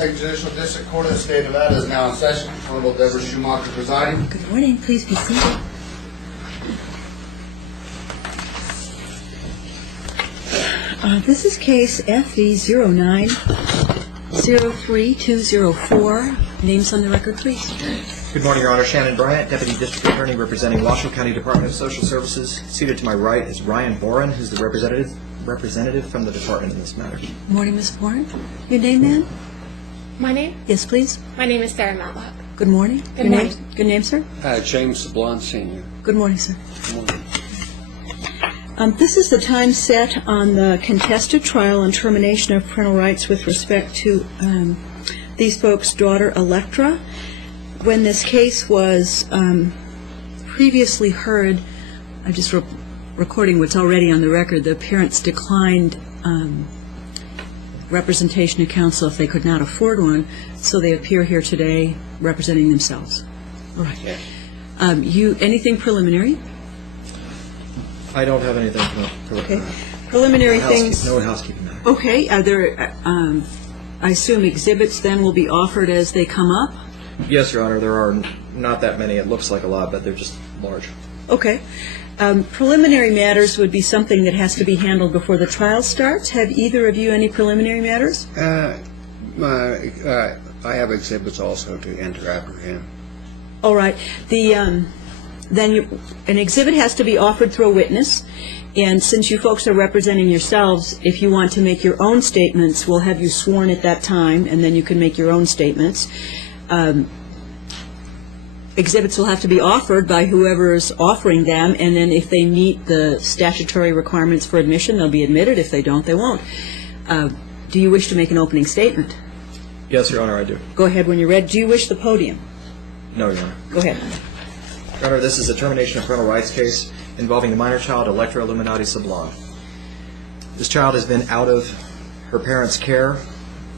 Second Judicial District Court of the State of Nevada is now in session. Honorable Deborah Schumacher presiding. Good morning. Please be seated. This is case FE 09-03204. Names on the record, please. Good morning, Your Honor. Shannon Bryant, Deputy District Attorney representing Washoe County Department of Social Services. Seated to my right is Ryan Boren, who's the representative from the department in this matter. Good morning, Ms. Boren. Your name, ma'am? My name? Yes, please. My name is Sarah Matlock. Good morning. Good morning. Good name, sir? James Sablon, Sr. Good morning, sir. Good morning. This is the time set on the contested trial and termination of parental rights with respect to these folks' daughter, Electra. When this case was previously heard, I'm just recording what's already on the record, the parents declined representation of counsel if they could not afford one, so they appear here today representing themselves. All right. Yeah. Anything preliminary? I don't have anything preliminary. Okay. Preliminary things. No housekeeping matter. Okay. Are there, I assume exhibits then will be offered as they come up? Yes, Your Honor. There are not that many. It looks like a lot, but they're just large. Okay. Preliminary matters would be something that has to be handled before the trial starts. Have either of you any preliminary matters? I have exhibits also to enter after him. All right. An exhibit has to be offered through a witness, and since you folks are representing yourselves, if you want to make your own statements, we'll have you sworn at that time, and then you can make your own statements. Exhibits will have to be offered by whoever is offering them, and then if they meet the statutory requirements for admission, they'll be admitted. If they don't, they won't. Do you wish to make an opening statement? Yes, Your Honor, I do. Go ahead when you're ready. Do you wish the podium? No, Your Honor. Go ahead. Your Honor, this is a termination of parental rights case involving the minor child, Electra Illuminati Sablon. This child has been out of her parents' care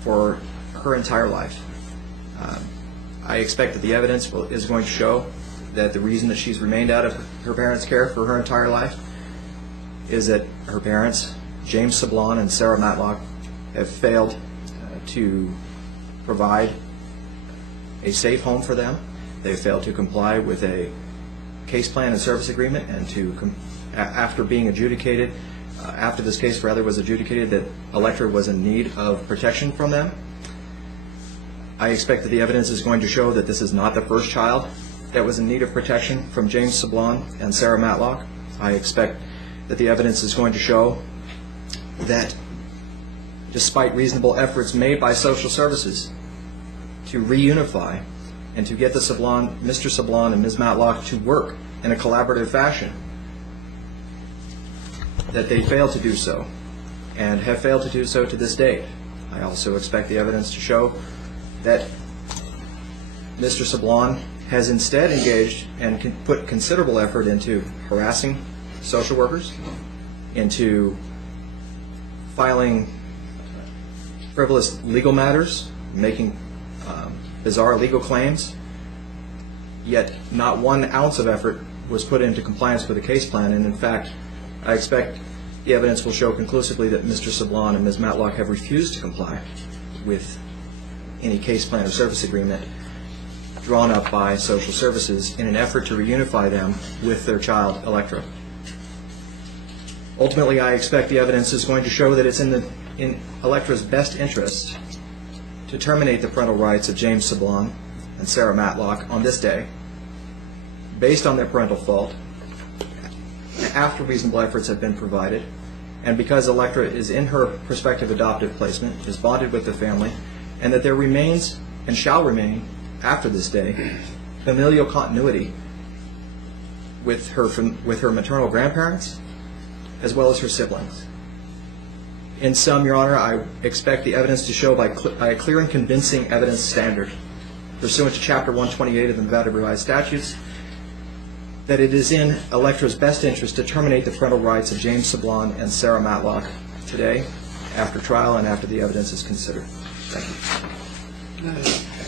for her entire life. I expect that the evidence is going to show that the reason that she's remained out of her parents' care for her entire life is that her parents, James Sablon and Sarah Matlock, have failed to provide a safe home for them. They failed to comply with a case plan and service agreement, and after being adjudicated, after this case rather was adjudicated that Electra was in need of protection from them. I expect that the evidence is going to show that this is not the first child that was in need of protection from James Sablon and Sarah Matlock. I expect that the evidence is going to show that despite reasonable efforts made by social services to reunify and to get Mr. Sablon and Ms. Matlock to work in a collaborative fashion, that they failed to do so and have failed to do so to this date. I also expect the evidence to show that Mr. Sablon has instead engaged and put considerable effort into harassing social workers, into filing frivolous legal matters, making bizarre legal claims, yet not 1 ounce of effort was put into compliance with the case plan. And in fact, I expect the evidence will show conclusively that Mr. Sablon and Ms. Matlock have refused to comply with any case plan or service agreement drawn up by social services in an effort to reunify them with their child, Electra. Ultimately, I expect the evidence is going to show that it's in Electra's best interest to terminate the parental rights of James Sablon and Sarah Matlock on this day, based on their parental fault, after reasonable efforts have been provided, and because Electra is in her prospective adoptive placement, is bonded with the family, and that there remains and shall remain after this day familial continuity with her maternal grandparents as well as her siblings. In sum, Your Honor, I expect the evidence to show by a clear and convincing evidence standard, pursuant to Chapter 128 of the Nevada Revised Statutes, that it is in Electra's best interest to terminate the parental rights of James Sablon and Sarah Matlock today, after trial and after the evidence is considered. Thank you.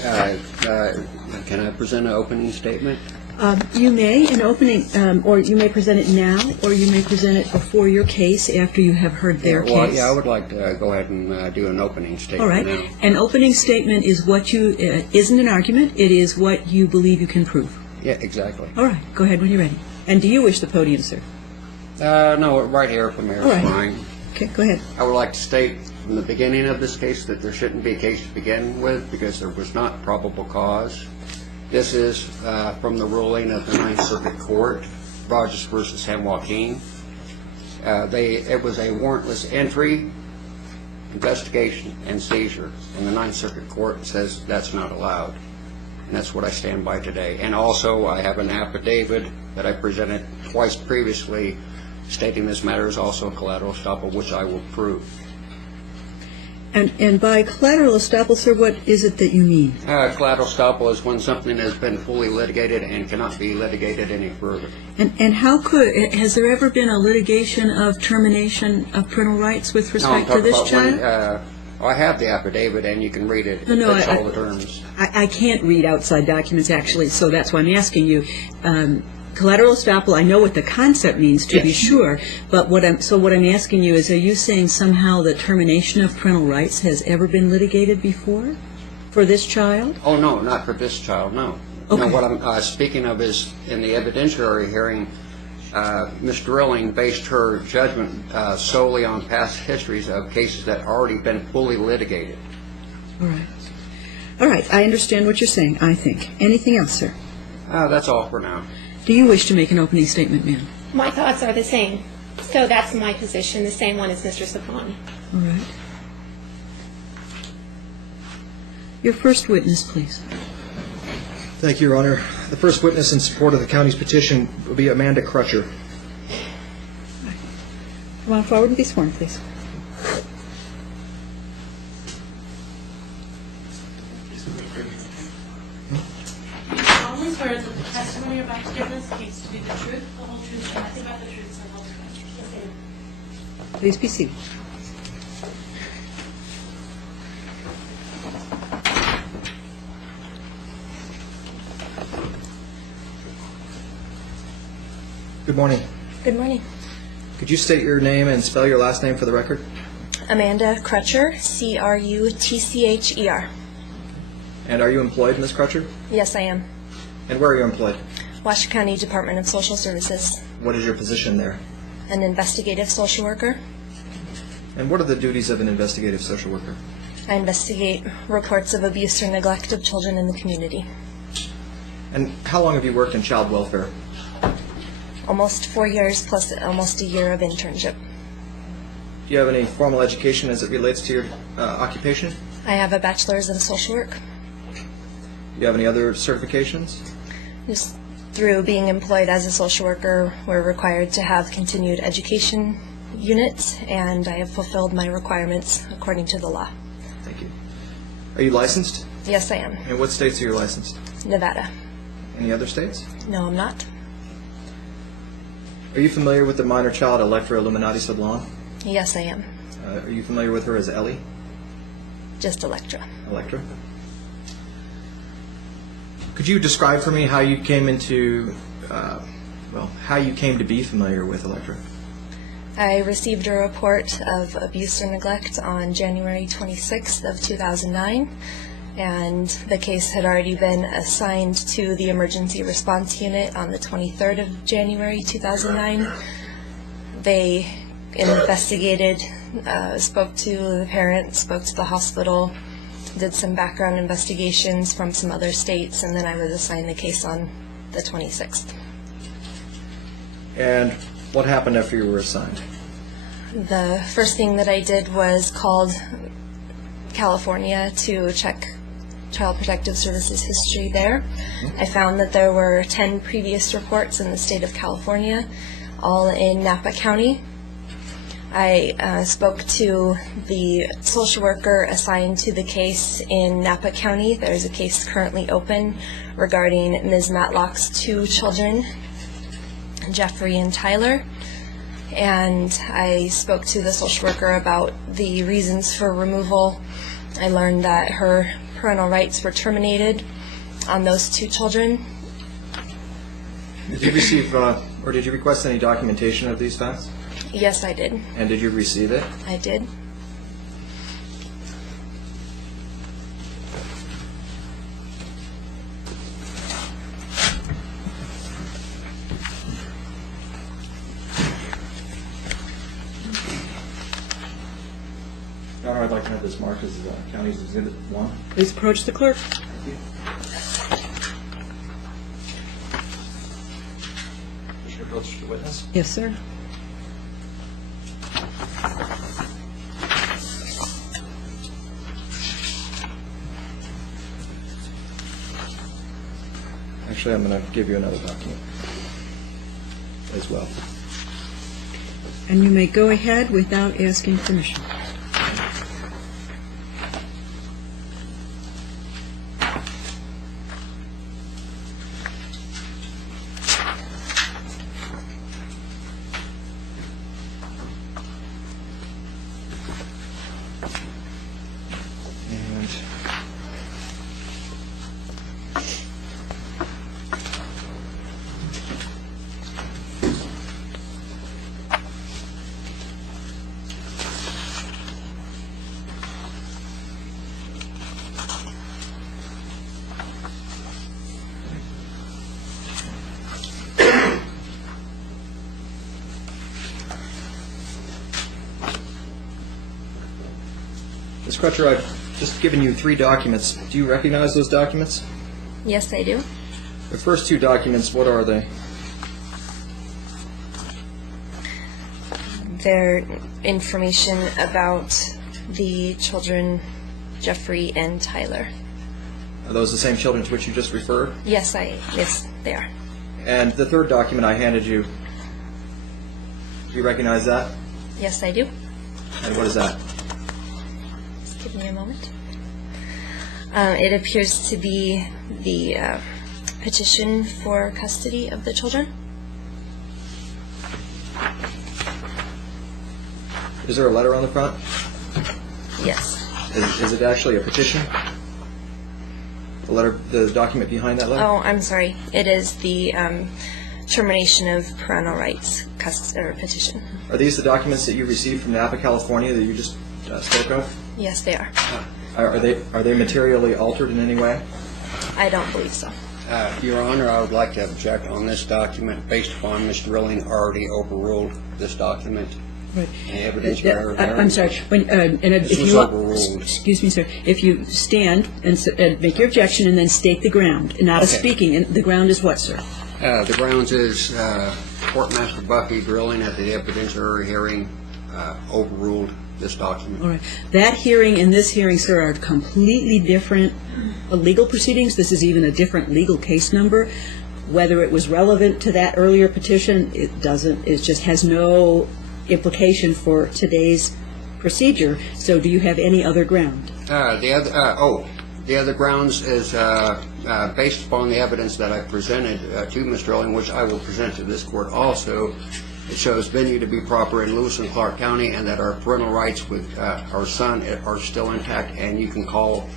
Can I present an opening statement? You may, in opening, or you may present it now, or you may present it before your case after you have heard their Well, case. yeah, I would like to go ahead and do an opening statement All right. now. An opening statement is what you, isn't an argument, it is what you believe you can prove. Yeah, exactly. All right, go ahead when you're ready. And do you wish the podium, sir? No, right here from here All right. is fine. Okay, go ahead. I would like to state from the beginning of this case that there shouldn't be a case to begin with because there was not probable cause. This is from the ruling of the Ninth Circuit Court, Rogers versus San Joaquin. It was a warrantless entry, investigation, and seizure, and the Ninth Circuit Court says that's not allowed. And that's what I stand by today. And also, I have an affidavit that I presented twice previously stating this matter is also a collateral estoppel, which I will prove. And by collateral estoppel, sir, what is it that you mean? Collateral estoppel is when something has been fully litigated and cannot be litigated any further. And how has there ever been a litigation of termination of parental rights with respect to this child? I have the affidavit, and you can read it. No, It's all the terms. I can't read outside documents, actually, so that's why I'm asking you. Collateral estoppel, I know what the concept means, to be sure, but what I'm asking you is, are you saying somehow that termination of parental rights has ever been litigated before for this child? Oh, no, not for this child, no. Okay. No, what I'm speaking of is in the evidentiary hearing, Ms. Drilling based her judgment solely on past histories of cases that already been fully litigated. All right. All right, I understand what you're saying, I think. Anything else, sir? That's all for now. Do you wish to make an opening statement, ma'am? My thoughts are the same. So that's my position, the same one as Mr. Sapani. All right. Your first witness, please. Thank you, Your Honor. The first witness in support of the county's petition will be Amanda Crutcher. Come on forward and be sworn, please. Only swear that the testimony you're about to give in this case to be the truth, the whole truth, and nothing but the truth, so help you God. Please be seated. Good morning. Good morning. Could you state your name and spell your last name for the record? Amanda Crutcher, Crutcher. And are you employed, Ms. Crutcher? Yes, I am. And where are you employed? Washoe County Department of Social Services, What is your position there? an investigative social worker. And what are the duties of an investigative social worker? I investigate reports of abuse or neglect of children in the community. And how long have you worked in child welfare? Almost 4 years plus almost a year of internship. Do you have any formal education as it relates to your occupation? I have a bachelor's in social work. Do you have any other certifications? Just through being employed as a social worker, we're required to have continued education units, and I have fulfilled my requirements according to the law. Thank you. Are you licensed? Yes, I am. In what states are you licensed? Nevada. Any other states? No, I'm not. Are you familiar with the minor child Electra Illuminati Sablon? Yes, I am. Are you familiar with her as Ellie? Just Electra. Electra? Could you describe for me how you came into, how you came to be familiar with Electra? I received a report of abuse or neglect on January 26th of 2009, and the case had already been assigned to the emergency response unit on the 23rd of January 2009. They investigated, spoke to the parents, spoke to the hospital, did some background investigations from some other states, and then I was assigned the case on the 26th. And what happened after you were assigned? The first thing that I did was called California to check Child Protective Services history there. I found that there were 10 previous reports in the state of California, all in Napa County. I spoke to the social worker assigned to the case in Napa County. There's a case currently open regarding Ms. Matlock's 2 children, Jeffrey and Tyler. And I spoke to the social worker about the reasons for removal I learned that her parental rights were terminated on those 2 children. Did you receive, or did you request any documentation of these facts? Yes, I did. And did you receive it? I did. Your Honor, I'd like to have this marked as County's Exhibit 1. Please approach the clerk. Wish to approach the witness. Yes, sir. Actually, I'm going to give you another document as well. And you may go ahead without asking permission. And Ms. Crutcher, I've just given you 3 documents. Do you recognize those documents? Yes, I do. The first 2 documents, what are they? Their information about the children, Jeffrey and Tyler. Are those the same children to which you just referred? Yes, they are. And the third document I handed you, do you recognize that? Yes, I do. And what is that? Just give me a moment. It appears to be the petition for custody of the children. Is there a letter on the front? Yes. Is it actually a petition? The letter, the document behind that letter? Oh, I'm sorry. It is the termination of parental rights petition. Are these the documents that you received from Napa, California that you just spoke of? Yes, they are. Are they materially altered in any way? I don't believe so. Your Honor, I would like to object on this document based upon Ms. Drilling already overruled this document. Right. The evidentiary I'm sorry. This was overruled. Excuse me, sir. If you stand and make your objection and then state the ground, not a Okay. speaking. And the ground is what, sir? The grounds is Courtmaster Buffy Drilling at the evidentiary hearing overruled this document. All right. That hearing and this hearing, sir, are completely different legal proceedings. This is even a different legal case number. Whether it was relevant to that earlier petition, it doesn't. It just has no implication for today's procedure. So do you have any other ground? The other grounds is based upon the evidence that I presented to Ms. Drilling, which I will present to this court also. It shows venue to be proper in Lewis and Clark County, and that our parental rights with our son are still intact, and you can call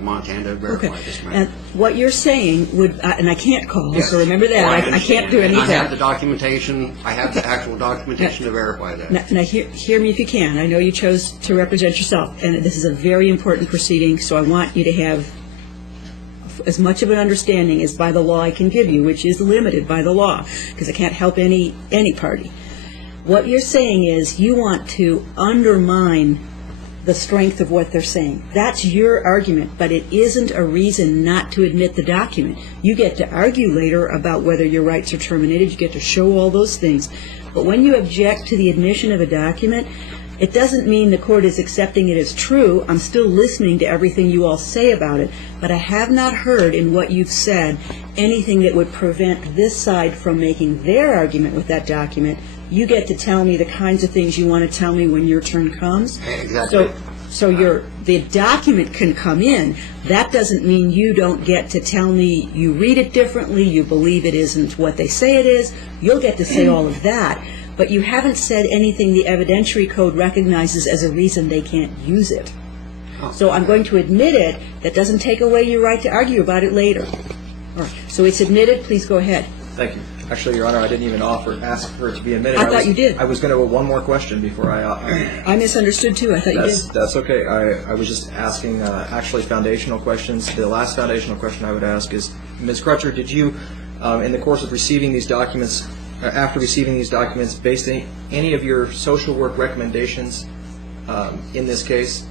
Montana to verify this matter. And what you're saying would, and I can't call, Yes. so remember that. I can't do any of I have the that. documentation. I have the actual documentation to verify that. Now hear me if you can. I know you chose to represent yourself, and this is a very important proceeding, so I want you to have as much of an understanding as by the law I can give you, which is limited by the law, because I can't help any party. What you're saying is you want to undermine the strength of what they're saying. That's your argument, but it isn't a reason not to admit the document. You get to argue later about whether your rights are terminated. You get to show all those things. But when you object to the admission of a document, it doesn't mean the court is accepting it as true. I'm still listening to everything you all say about it, but I have not heard in what you've said anything that would prevent this side from making their argument with that document. You get to tell me the kinds of things you want to tell me when your turn comes. Exactly. So the document can come in. That doesn't mean you don't get to tell me you read it differently, you believe it isn't what they say it is. You'll get to say all of that. But you haven't said anything the evidentiary code recognizes as a reason they can't use it. So I'm going to admit it. That doesn't take away your right to argue about it later. All right. So it's admitted. Please go ahead. Thank you. Actually, Your Honor, I didn't even ask for it to be admitted. I thought you did. I was going to one more question before I I misunderstood too. I thought you did. That's okay. I was just asking actually foundational questions. The last foundational question I would ask is, Ms. Crutcher, did you, in the course of receiving these documents, after receiving these documents, base any of your social work recommendations in this case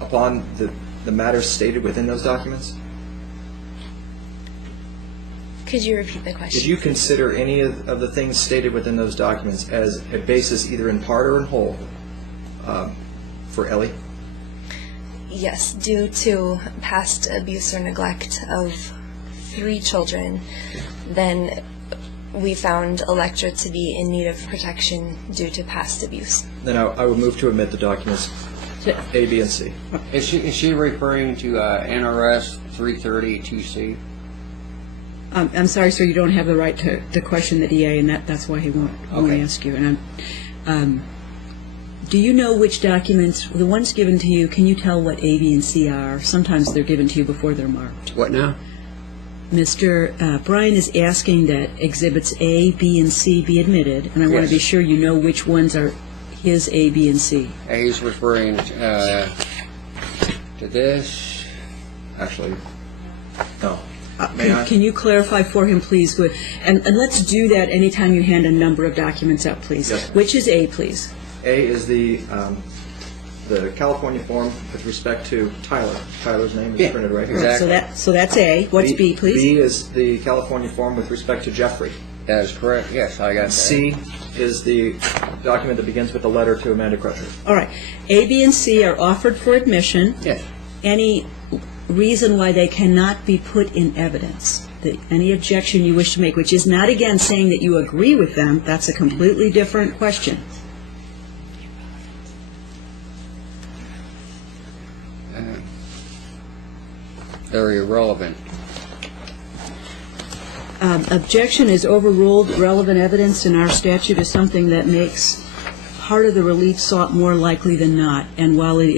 upon the matters stated within those documents? Could you repeat the question? Did you consider any of the things stated within those documents as a basis either in part or in whole for Ellie? Yes, due to past abuse or neglect of 3 children, then we found Electra to be in need of protection due to past abuse. Then I would move to admit the documents A, B, and C. Is she referring to NRS 330-2C? I'm sorry, sir. You don't have the right to question the DA, and that's why he won't ask you. And do you know which documents, the ones given to you, can you tell what A, B, and C are? Sometimes they're given to you before they're marked. What now? Mr. Bryan is asking that Exhibits A, B, and C be admitted, and I want to be sure you know which ones are his A, B, and C. He's referring to this. Actually, no. May I? Can you clarify for him, please? And let's do that anytime you hand a number of documents out, please. Yes. Which is A, please? A is the California form with respect to Tyler. Tyler's name is printed right here. Exactly. So that's A. What's B, please? B is the California form with respect to Jeffrey. That is correct. Yes, I got that. C is the document that begins with the letter to Amanda Crutcher. All right. A, B, and C are offered for admission. Yes. Any reason why they cannot be put in evidence? Any objection you wish to make, which is not, again, saying that you agree with them. That's a completely different question. They're irrelevant. Objection is overruled. Relevant evidence in our statute is something that makes part of the relief sought more likely than not. And while it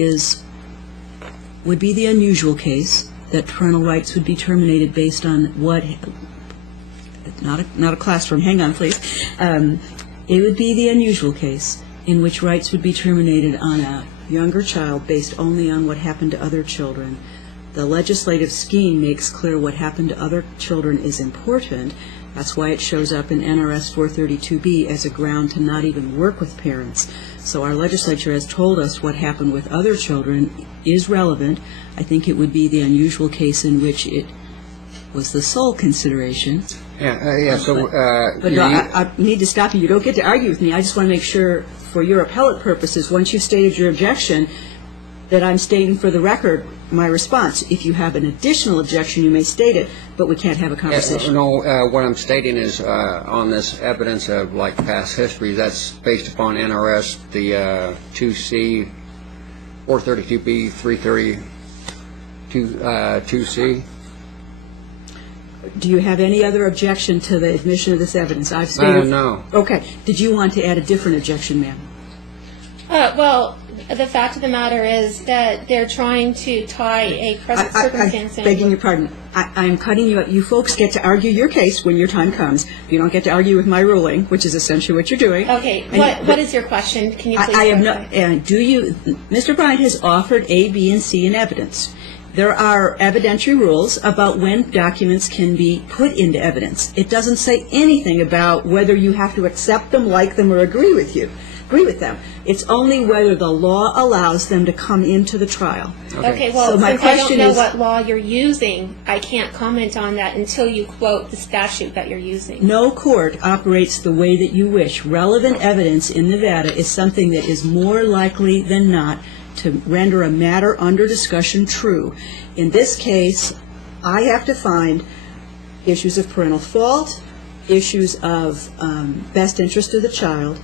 would be the unusual case that parental rights would be terminated based on what, not a classroom, hang on please, it would be the unusual case in which rights would be terminated on a younger child based only on what happened to other children. The legislative scheme makes clear what happened to other children is important. That's why it shows up in NRS 432B as a ground to not even work with parents. So our legislature has told us what happened with other children is relevant. I think it would be the unusual case in which it was the sole consideration. But no, I need to stop you. You don't get to argue with me. I just want to make sure, for your appellate purposes, once you've stated your objection, that I'm stating for the record my response. If you have an additional objection, you may state it, but we can't have a conversation. What I'm stating is on this evidence of like past history, that's based upon NRS, the 2C, 432B, 332C. Do you have any other objection to the admission of this evidence? I've stated. No. Okay. Did you want to add a different objection, ma'am? Well, the fact of the matter is that they're trying to tie a present circumstance in. Begging your pardon. I'm cutting you up. You folks get to argue your case when your time comes. You don't get to argue with my ruling, which is essentially what you're doing. Okay. What is your question? Can you please I have no. Mr. Bryant has offered A, B, and C in evidence. There are evidentiary rules about when documents can be put into evidence. It doesn't say anything about whether you have to accept them, like them, or agree with them. It's only whether the law allows them to come into the trial. Okay, well, So my since I don't question know is- what law you're using, I can't comment on that until you quote the statute that you're using. No court operates the way that you wish. Relevant evidence in Nevada is something that is more likely than not to render a matter under discussion true. In this case, I have to find issues of parental fault, issues of best interest of the child.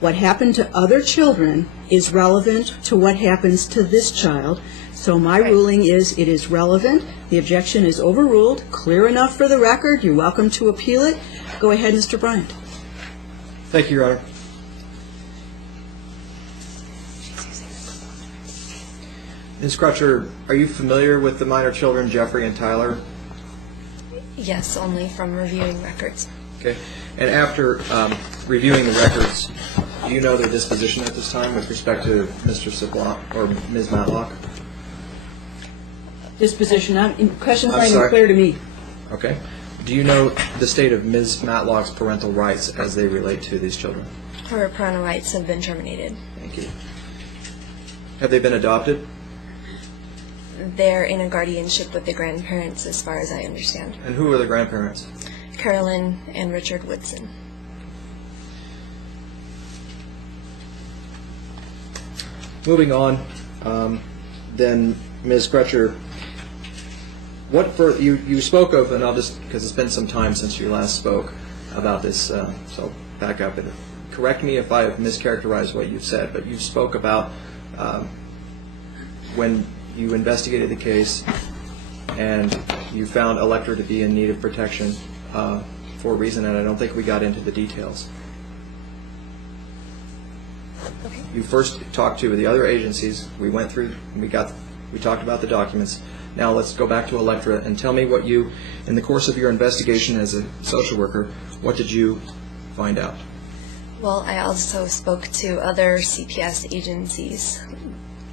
What happened to other children is relevant to what happens to this child. So my ruling is it is relevant. The objection is overruled. Clear enough for the record. You're welcome to appeal it. Go ahead, Mr. Bryant. Thank you, Your Honor. Ms. Crutcher, are you familiar with the minor children, Jeffrey and Tyler? Yes, only from reviewing records. Okay. And after reviewing the records, do you know their disposition at this time with respect to Mr. Sablon or Ms. Matlock? Disposition, question's I'm not even sorry. clear to me. Okay. Do you know the state of Ms. Matlock's parental rights as they relate to these children? Her parental rights have been terminated. Thank you. Have they been adopted? They're in a guardianship with the grandparents, as far as I understand. And who are the grandparents? Carolyn and Richard Woodson. Moving on, then Ms. Crutcher, you spoke of, and I'll just, because it's been some time since you last spoke about this, so back up and correct me if I have mischaracterized what you've said, but you spoke about when you investigated the case and you found Electra to be in need of protection for a reason, and I don't think we got into the details. Okay. You first talked to the other agencies. We went through, we talked about the documents. Now let's go back to Electra and tell me what you, in the course of your investigation as a social worker, what did you find out? Well, I also spoke to other CPS agencies,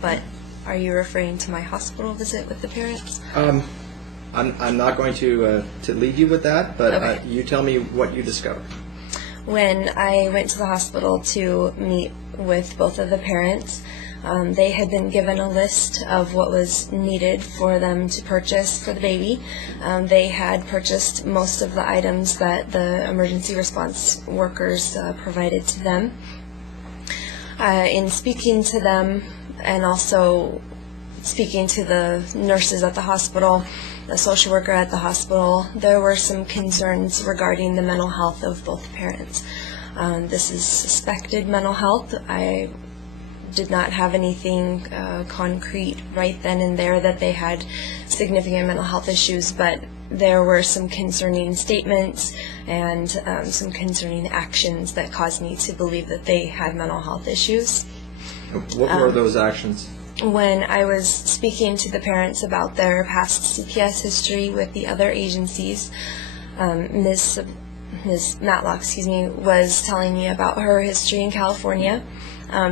but are you referring to my hospital visit with the parents? I'm not going to lead you with that, but Okay. you tell me what you discovered. When I went to the hospital to meet with both of the parents, they had been given a list of what was needed for them to purchase for the baby. They had purchased most of the items that the emergency response workers provided to them. In speaking to them and also speaking to the nurses at the hospital, the social worker at the hospital, there were some concerns regarding the mental health of both parents. This is suspected mental health. I did not have anything concrete right then and there that they had significant mental health issues, but there were some concerning statements and some concerning actions that caused me to believe that they had mental health issues. What were those actions? When I was speaking to the parents about their past CPS history with the other agencies, Ms. Matlock, was telling me about her history in California.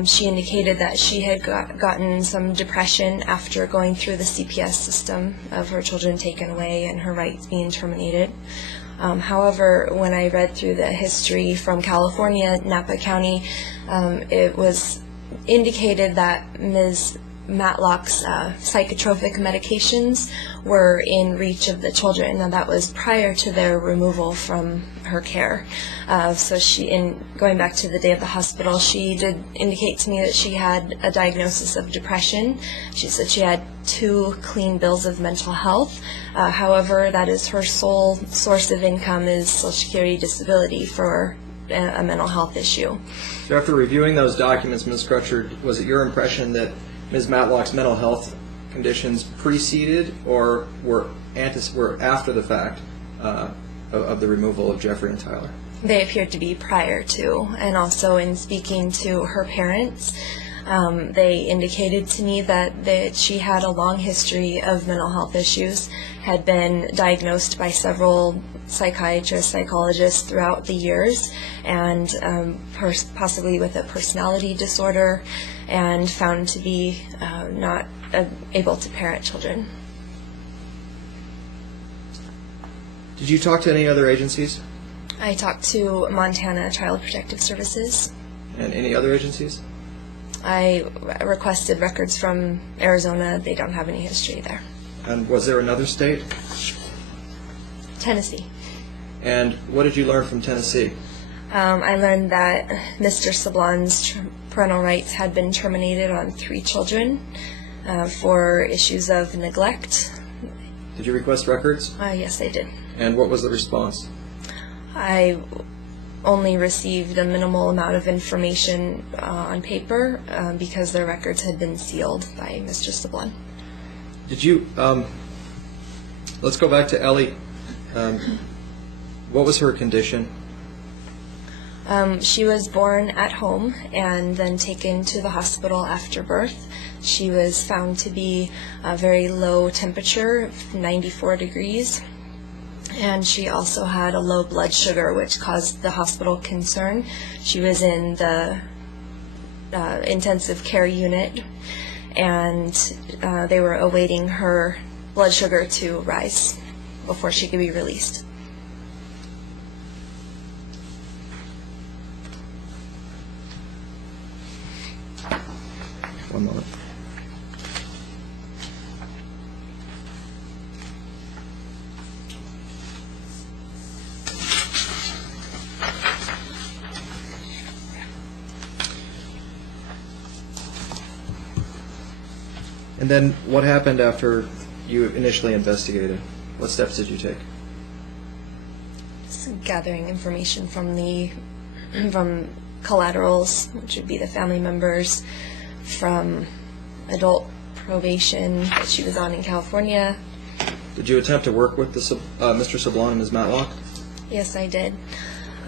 She indicated that she had gotten some depression after going through the CPS system of her children taken away and her rights being terminated. However, when I read through the history from California, Napa County, it was indicated that Ms. Matlock's psychotropic medications were in reach of the children, and that was prior to their removal from her care. So in going back to the day of the hospital, she did indicate to me that she had a diagnosis of depression. She said she had 2 clean bills of mental health. However, that is her sole source of income is Social Security disability for a mental health issue. So after reviewing those documents, Ms. Crutcher, was it your impression that Ms. Matlock's mental health conditions preceded or were after the fact of the removal of Jeffrey and Tyler? They appeared to be prior to, and also in speaking to her parents, they indicated to me that she had a long history of mental health issues, had been diagnosed by several psychiatrists, psychologists throughout the years, and possibly with a personality disorder, and found to be not able to parent children. Did you talk to any other agencies? I talked to Montana Child Protective Services. And any other agencies? I requested records from Arizona. They don't have any history there. And was there another state? Tennessee. And what did you learn from Tennessee? I learned that Mr. Sablon's parental rights had been terminated on 3 children for issues of neglect. Did you request records? Yes, I did. And what was the response? I only received a minimal amount of information on paper because their records had been sealed by Mr. Sablon. Did you, let's go back to Ellie. What was her condition? She was born at home and then taken to the hospital after birth. She was found to be a very low temperature, 94 degrees, and she also had a low blood sugar, which caused the hospital concern. She was in the intensive care unit, and they were awaiting her blood sugar to rise before she could be released. One moment. And then what happened after you initially investigated? What steps did you take? Just gathering information from collaterals, which would be the family members, from adult probation that she was on in California. Did you attempt to work with Mr. Sablon and Ms. Matlock? Yes, I did.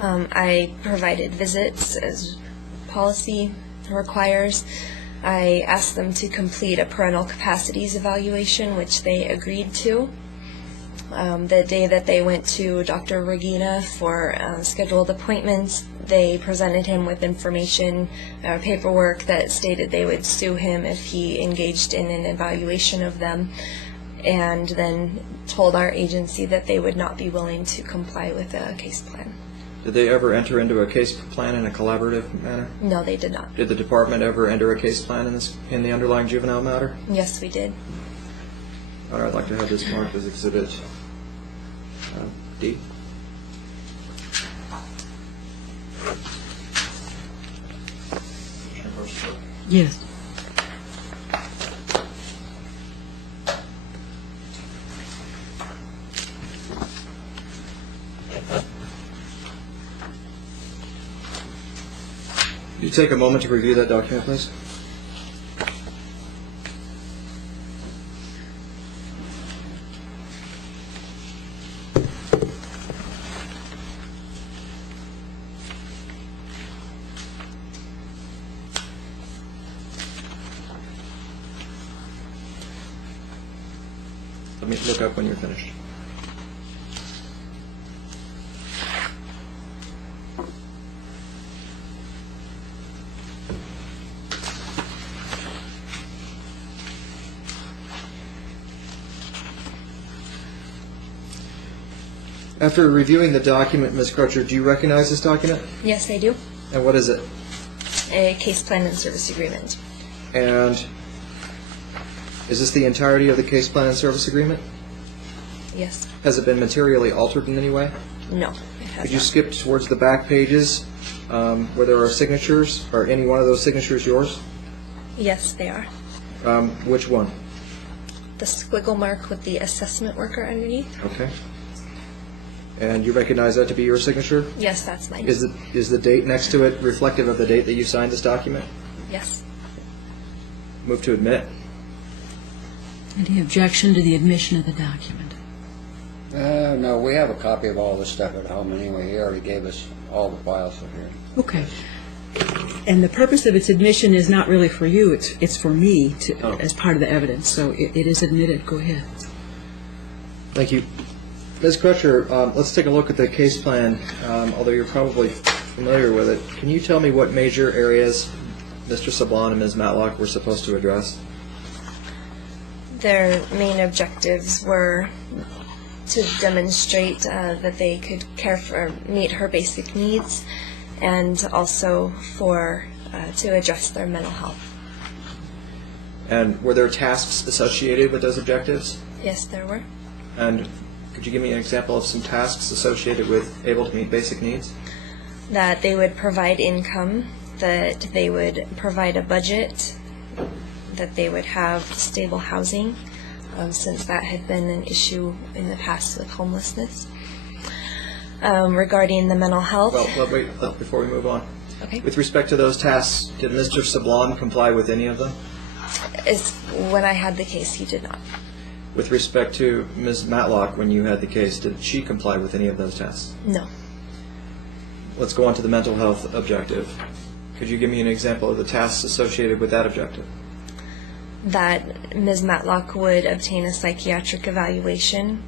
I provided visits as policy requires. I asked them to complete a parental capacities evaluation, which they agreed to. The day that they went to Dr. Regina for scheduled appointments, they presented him with information, paperwork that stated they would sue him if he engaged in an evaluation of them, and then told our agency that they would not be willing to comply with a case plan. Did they ever enter into a case plan in a collaborative manner? No, they did not. Did the department ever enter a case plan in the underlying juvenile matter? Yes, we did. All right, I'd like to have this marked as Exhibit D. Yes. Could you take a moment to review that document, please? Let me look up when you're finished. After reviewing the document, Ms. Crutcher, do you recognize this document? Yes, I do. And what is it? A case plan and service agreement. And is this the entirety of the case plan and service agreement? Yes. Has it been materially altered in any way? No, it has Could you not. skip towards the back pages where there are signatures? Are any one of those signatures yours? Yes, they are. Which one? The squiggle mark with the assessment worker underneath? Okay. And you recognize that to be your signature? Yes, that's mine. Is the date next to it reflective of the date that you signed this document? Yes. Move to admit. Any objection to the admission of the document? No, we have a copy of all this stuff at home anyway. He already gave us all the files in here. Okay. And the purpose of its admission is not really for you, it's for me as part of the evidence, so it is admitted. Go ahead. Thank you. Ms. Crutcher, let's take a look at the case plan, although you're probably familiar with it. Can you tell me what major areas Mr. Sablon and Ms. Matlock were supposed to address? Their main objectives were to demonstrate that they could meet her basic needs, and also to address their mental health. And were there tasks associated with those objectives? Yes, there were. And could you give me an example of some tasks associated with able to meet basic needs? That they would provide income, that they would provide a budget, that they would have stable housing, since that had been an issue in the past with homelessness. Regarding the mental health. Well, wait, before we move on. Okay. With respect to those tasks, did Mr. Sablon comply with any of them? When I had the case, he did not. With respect to Ms. Matlock, when you had the case, did she comply with any of those tasks? No. let's go on to the mental health objective. Could you give me an example of the tasks associated with that objective? That Ms. Matlock would obtain a psychiatric evaluation,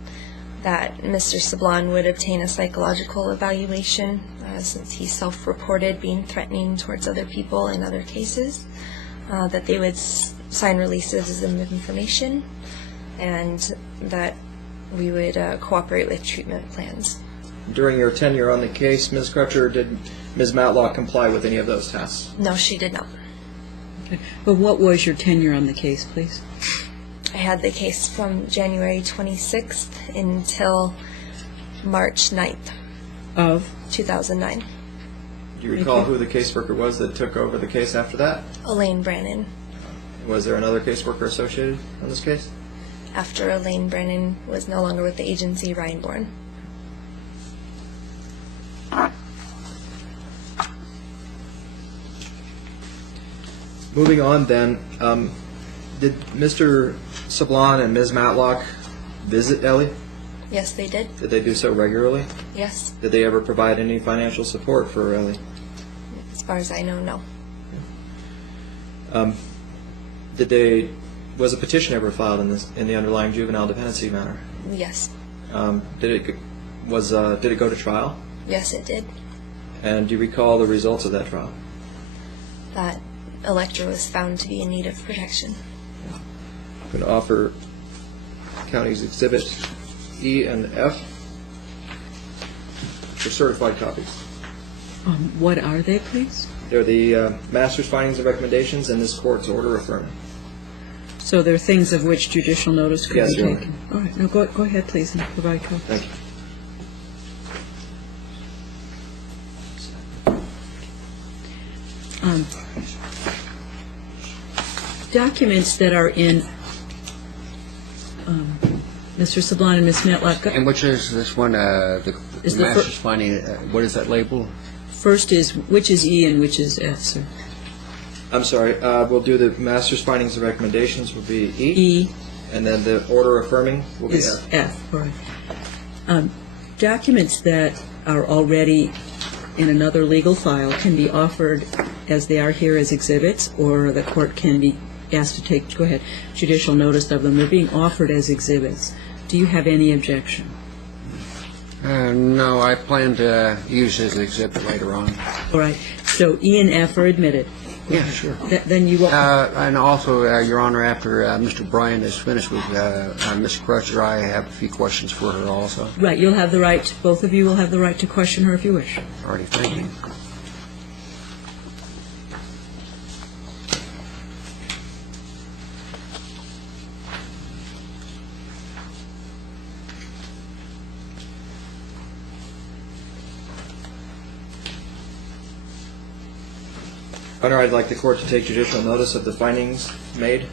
that Mr. Sablon would obtain a psychological evaluation, since he self-reported being threatening towards other people in other cases, that they would sign releases of information, and that we would cooperate with treatment plans. During your tenure on the case, Ms. Crutcher, did Ms. Matlock comply with any of those tasks? No, she did not. Okay. But what was your tenure on the case, please? I had the case from January 26th until March 9th, Of? 2009. Do you recall who the caseworker was that took over the case after that? Elaine Brannon. Was there another caseworker associated on this case? After Elaine Brannon was no longer with the agency, Ryan Bourne. Moving on then, did Mr. Sablon and Ms. Matlock visit Ellie? Yes, they did. Did they do so regularly? Yes. Did they ever provide any financial support for Ellie? As far as I know, no. Was a petition ever filed in the underlying juvenile dependency matter? Yes. Did it go to trial? Yes, it did. And do you recall the results of that trial? That Electra was found to be in need of protection. I'm going to offer county's exhibits E and F for certified copies. What are they, please? They're the master's findings and recommendations and this court's order affirming. So they're things of which judicial notice could Yes, be Your Honor. taken? All right. Now, go ahead, please, and provide copies. Thank you. Documents that are in Mr. Sablon and Ms. Matlock. And which is this one, the Is the master's finding, what is that label? First is, which is E and which is F, sir? I'm sorry. We'll do the master's findings and recommendations will be E. E And then the order affirming will be is F. F, all right. Documents that are already in another legal file can be offered as they are here as exhibits, or the court can be asked to take, go ahead, judicial notice of them. They're being offered as exhibits. Do you have any objection? No, I plan to use his exhibit later on. All right. So E and F are admitted. Yeah, sure. Then you won't. And also, Your Honor, after Mr. Bryan is finished with Ms. Crutcher, I have a few questions for her also. Right. You'll have the right, both of you will have the right to question her if you wish. Alrighty, thank you. Honor, I'd like the court to take judicial notice of the findings made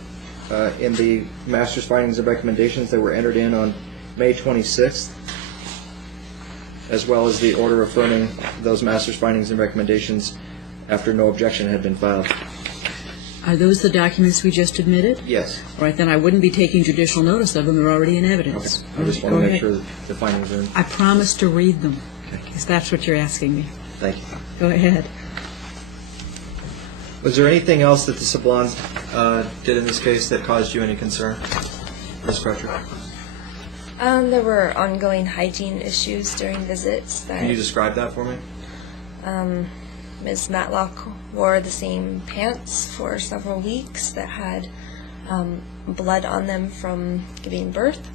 in the master's findings and recommendations that were entered in on May 26th, as well as the order affirming those master's findings and recommendations after no objection had been filed. Are those the documents we just admitted? Yes. All right, then I wouldn't be taking judicial notice of them. They're already in evidence. I just want to make sure that the findings are in. I promise to read them, because that's what you're asking me. Thank you. Go ahead. Was there anything else that the Sablons did in this case that caused you any concern, Ms. Crutcher? There were ongoing hygiene issues during visits. Can you describe that for me? Ms. Matlock wore the same pants for several weeks that had blood on them from giving birth.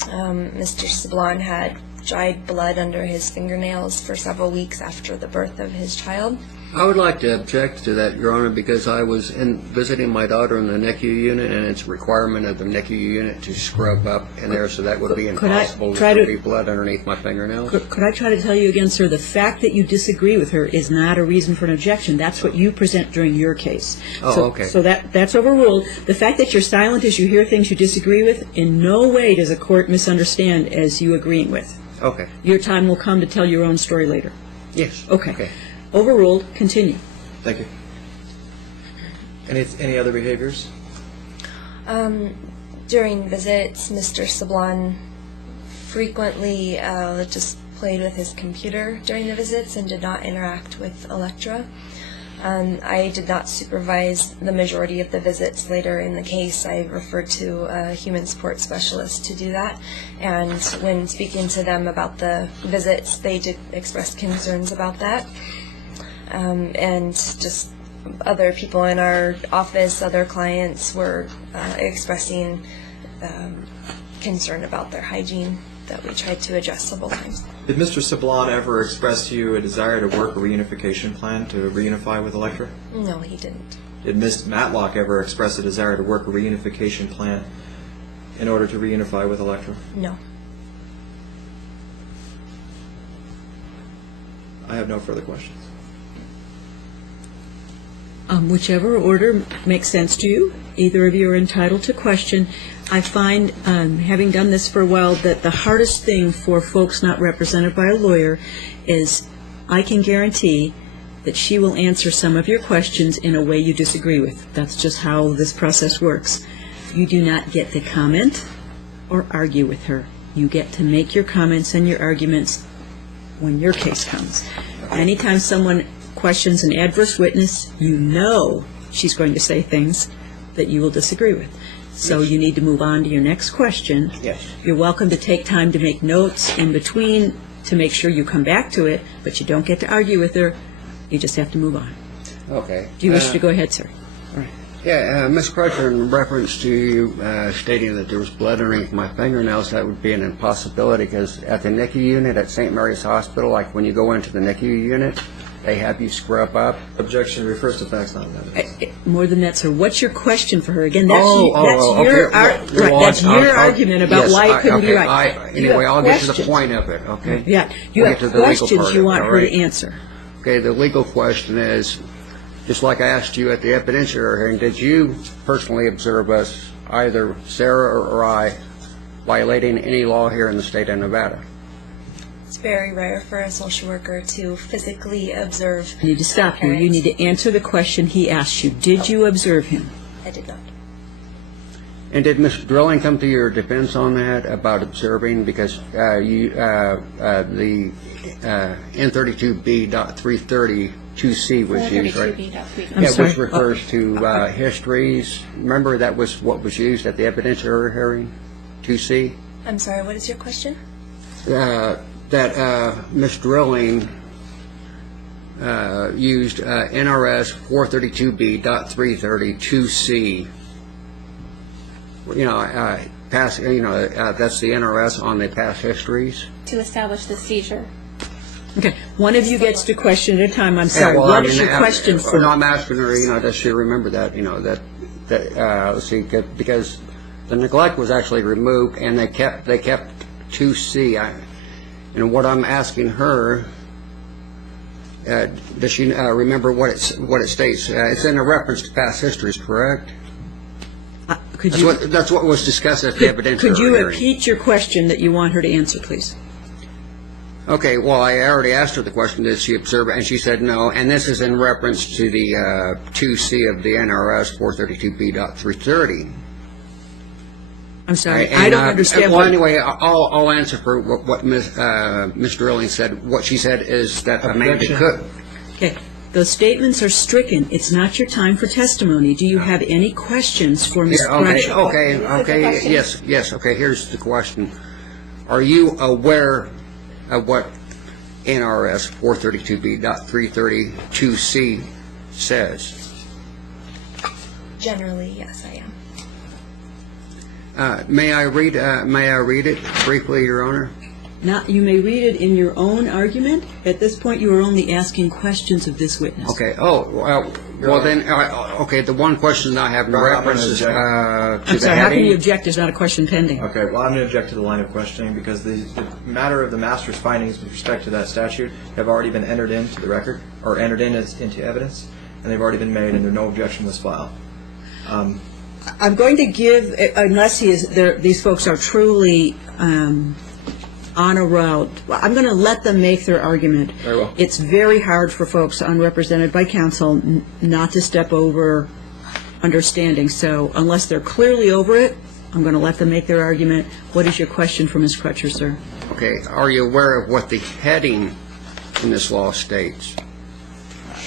Mr. Sablon had dried blood under his fingernails for several weeks after the birth of his child. I would like to object to that, Your Honor, because I was visiting my daughter in the NICU unit, and it's a requirement of the NICU unit to scrub up in there, so that would be Could I impossible try to to- be blood underneath my fingernails. Could I try to tell you again, sir, the fact that you disagree with her is not a reason for an objection. That's what you present during your case. Oh, okay. So that's overruled. The fact that you're silent as you hear things you disagree with, in no way does a court misunderstand as you agreeing with. Okay. Your time will come to tell your own story later. Yes. Okay. Overruled. Continue. Thank you. Any other behaviors? During visits, Mr. Sablon frequently just played with his computer during the visits and did not interact with Electra. I did not supervise the majority of the visits. Later in the case, I referred to a human support specialist to do that. And when speaking to them about the visits, they did express concerns about that. And just other people in our office, other clients were expressing concern about their hygiene that we tried to address several times. Did Mr. Sablon ever express to you a desire to work a reunification plan to reunify with Electra? No, he didn't. Did Ms. Matlock ever express a desire to work a reunification plan in order to reunify with Electra? No. I have no further questions. Whichever order makes sense to you, either of you are entitled to question. I find, having done this for a while, that the hardest thing for folks not represented by a lawyer is I can guarantee that she will answer some of your questions in a way you disagree with. That's just how this process works. You do not get to comment or argue with her. You get to make your comments and your arguments when your case comes. Anytime someone questions an adverse witness, you know she's going to say things that you will disagree with. So you need to move on to your next question. Yes. You're welcome to take time to make notes in between to make sure you come back to it, but you don't get to argue with her. You just have to move on. Okay. Do you wish to go ahead, sir? All right. Yeah, Ms. Crutcher, in reference to you stating that there was blood underneath my fingernails, that would be an impossibility because at the NICU unit at St. Mary's Hospital, like when you go into the NICU unit, they have you scrub up. Objection refers to facts, not evidence. More than that, sir. What's your question for her? Again, that's That's your argument about why it couldn't be right. Anyway, I'll get to the point of it, okay? Yeah, you We'll have get to the legal questions part you of it, want all her to right? answer. Okay, the legal question is, just like I asked you at the evidentiary hearing, did you personally observe us, either Sarah or I, violating any law here in the state of Nevada? It's very rare for a social worker to physically observe. I need to stop you. You need to answer the question he asked you. Did you observe him? I did not. And did Ms. Drilling come to your defense on that about observing? Because the N32B.330.2C was used, right? 432B.330. Yeah, sorry? which refers to histories. Remember, that was what was used at the evidentiary hearing, 2C? I'm sorry, what is your question? That Ms. Drilling used NRS 432B.330.2C. That's the NRS on the past histories. To establish the seizure. Okay. One of you gets to question at a time. I'm sorry. What is your question for? No, I'm asking her, does she remember that, let's see, because the neglect was actually removed and they kept 2C. And what I'm asking her, does she remember what it states? It's in a reference to past histories, correct? That's what was discussed at the evidentiary hearing. Could you repeat your question that you want her to answer, please? Okay, well, I already asked her the question, did she observe it, and she said no, and this is in reference to the 2C of the NRS 432B.330. I'm sorry, I don't understand. Well, anyway, I'll answer for what Ms. Drilling said. What she said is that a man could. Okay, those statements are stricken. It's not your time for testimony. Do you have any questions for Ms. Crutcher? Okay, yes, okay, here's the question. Are you aware of what NRS 432B.332C says? Generally, yes, I am. May I read it briefly, Your Honor? You may read it in your own argument. At this point, you are only asking questions of this witness. Okay. Well then, okay. The one question I have in reference is to the I'm sorry, how can you object? There's not a question pending. Okay, well, I'm going to object to the line of questioning because the matter of the master's findings with respect to that statute have already been entered into the record, or entered into evidence, and they've already been made, and no objection was filed. I'm going to give, unless these folks are truly on a route, I'm going to let them make their argument. Very well. It's very hard for folks unrepresented by counsel not to step over understanding. So unless they're clearly over it, I'm going to let them make their argument. What is your question for Ms. Crutcher, sir? Okay, are you aware of what the heading in this law states?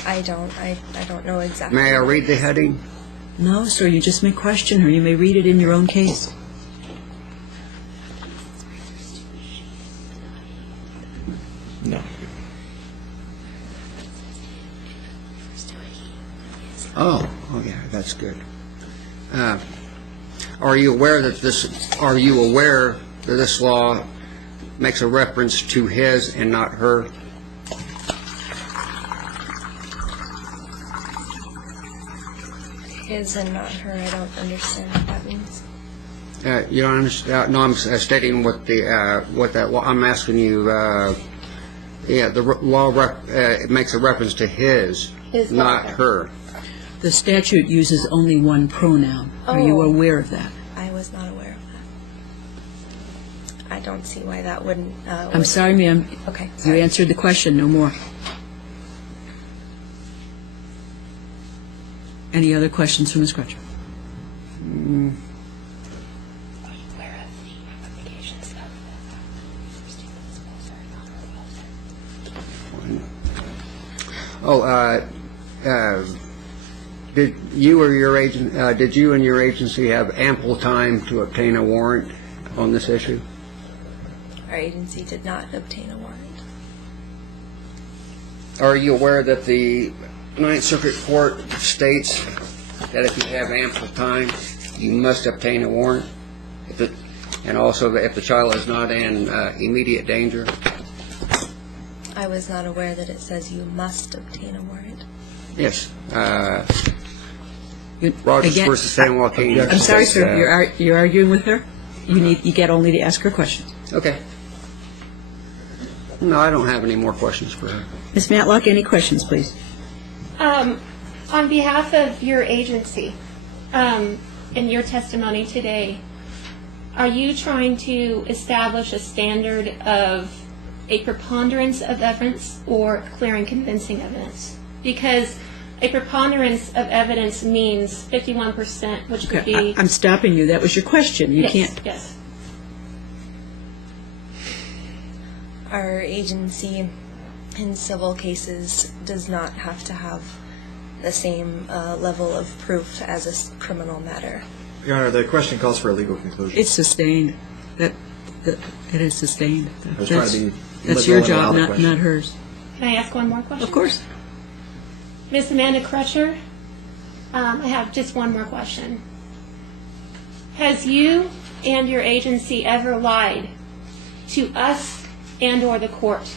I don't know exactly. May I read the heading? No, sir, you just may question her. You may read it in your own case. No. Oh, yeah, that's good. Are you aware that this law makes a reference to his and not her? His and not her. I don't understand what that means. You don't understand? No, I'm stating what that law. I'm asking you. The law it makes a reference to his, not her. The statute uses only one pronoun. Are you aware of that? I was not aware of that. I don't see why that wouldn't. I'm sorry, ma'am. Okay. You Sorry. answered the question, no more. Any other questions for Ms. Crutcher? Did you and your agency have ample time to obtain a warrant on this issue? Our agency did not obtain a warrant. Are you aware that the Ninth Circuit Court states that if you have ample time, you must obtain a warrant? And also that if the child is not in immediate danger? I was not aware that it says you must obtain a warrant. Yes. Rogers Again, versus San Joaquin. I'm sorry, sir. You're arguing with her? You get only to ask her questions. Okay. No, I don't have any more questions for her. Ms. Matlock, any questions, please? On behalf of your agency, in your testimony today, are you trying to establish a standard of a preponderance of evidence or clear and convincing evidence? Because a preponderance of evidence means 51%, which could be... I'm stopping you. That was your question. You can't... Yes. Our agency in civil cases does not have to have the same level of proof as a criminal matter. Your Honor, the question calls for a legal conclusion. It's sustained. It is sustained. I was trying to be That's your liberal and job, allow the question. not hers. Can I ask one more question? Of course. Ms. Amanda Crutcher, I have just one more question. Has you and your agency ever lied to us and or the court?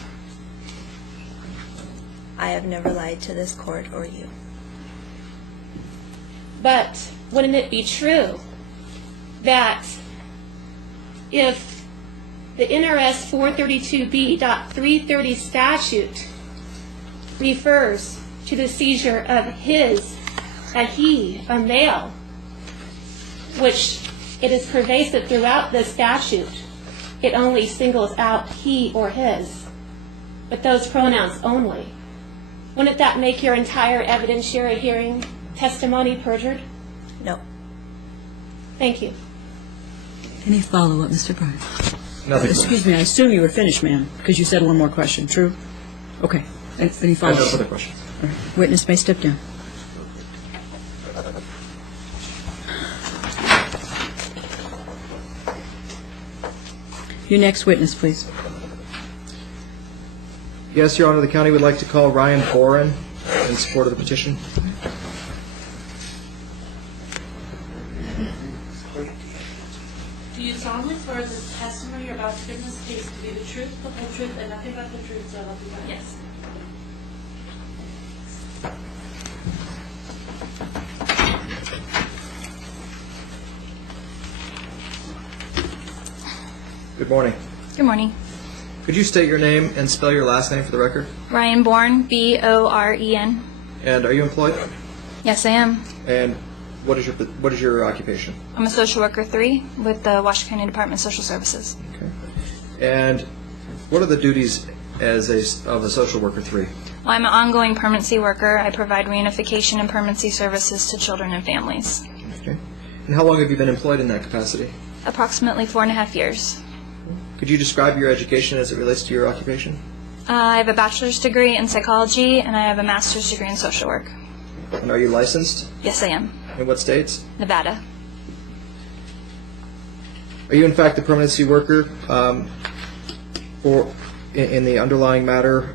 I have never lied to this court or you. But wouldn't it be true that if the NRS 432B.330 statute refers to the seizure of a male, which it is pervasive throughout the statute, it only singles out he or his, but those pronouns only. Wouldn't that make your entire evidentiary hearing testimony perjured? No. Thank you. Any follow-up, Mr. Bryan? Nothing. Excuse me, I assume you were finished, ma'am, because you said one more question. True? Okay. Any I have no follow-up? further questions. All right. Witness may step down. Your next witness, please. Yes, Your Honor, the county would like to call Ryan Boren in support of the petition. Do you solemnly swear that the testimony you're about to give in this case to be the truth, the whole truth, and nothing but the truth, so help you God? Yes. Good morning. Good morning. Could you state your name and spell your last name for the record? Ryan Bourne, B-O-R-E-N. And are you employed? Yes, I am. And what is your occupation? I'm a social worker 3 with the Washington County Department of Social Services. Okay. And what are the duties of a social worker 3? Well, I'm an ongoing permanency worker. I provide reunification and permanency services to children and families. Okay. And how long have you been employed in that capacity? Approximately 4.5 years. Could you describe your education as it relates to your occupation? I have a bachelor's degree in psychology, and I have a master's degree in social work. And are you licensed? Yes, I am. In what states? Nevada. Are you in fact the permanency worker in the underlying matter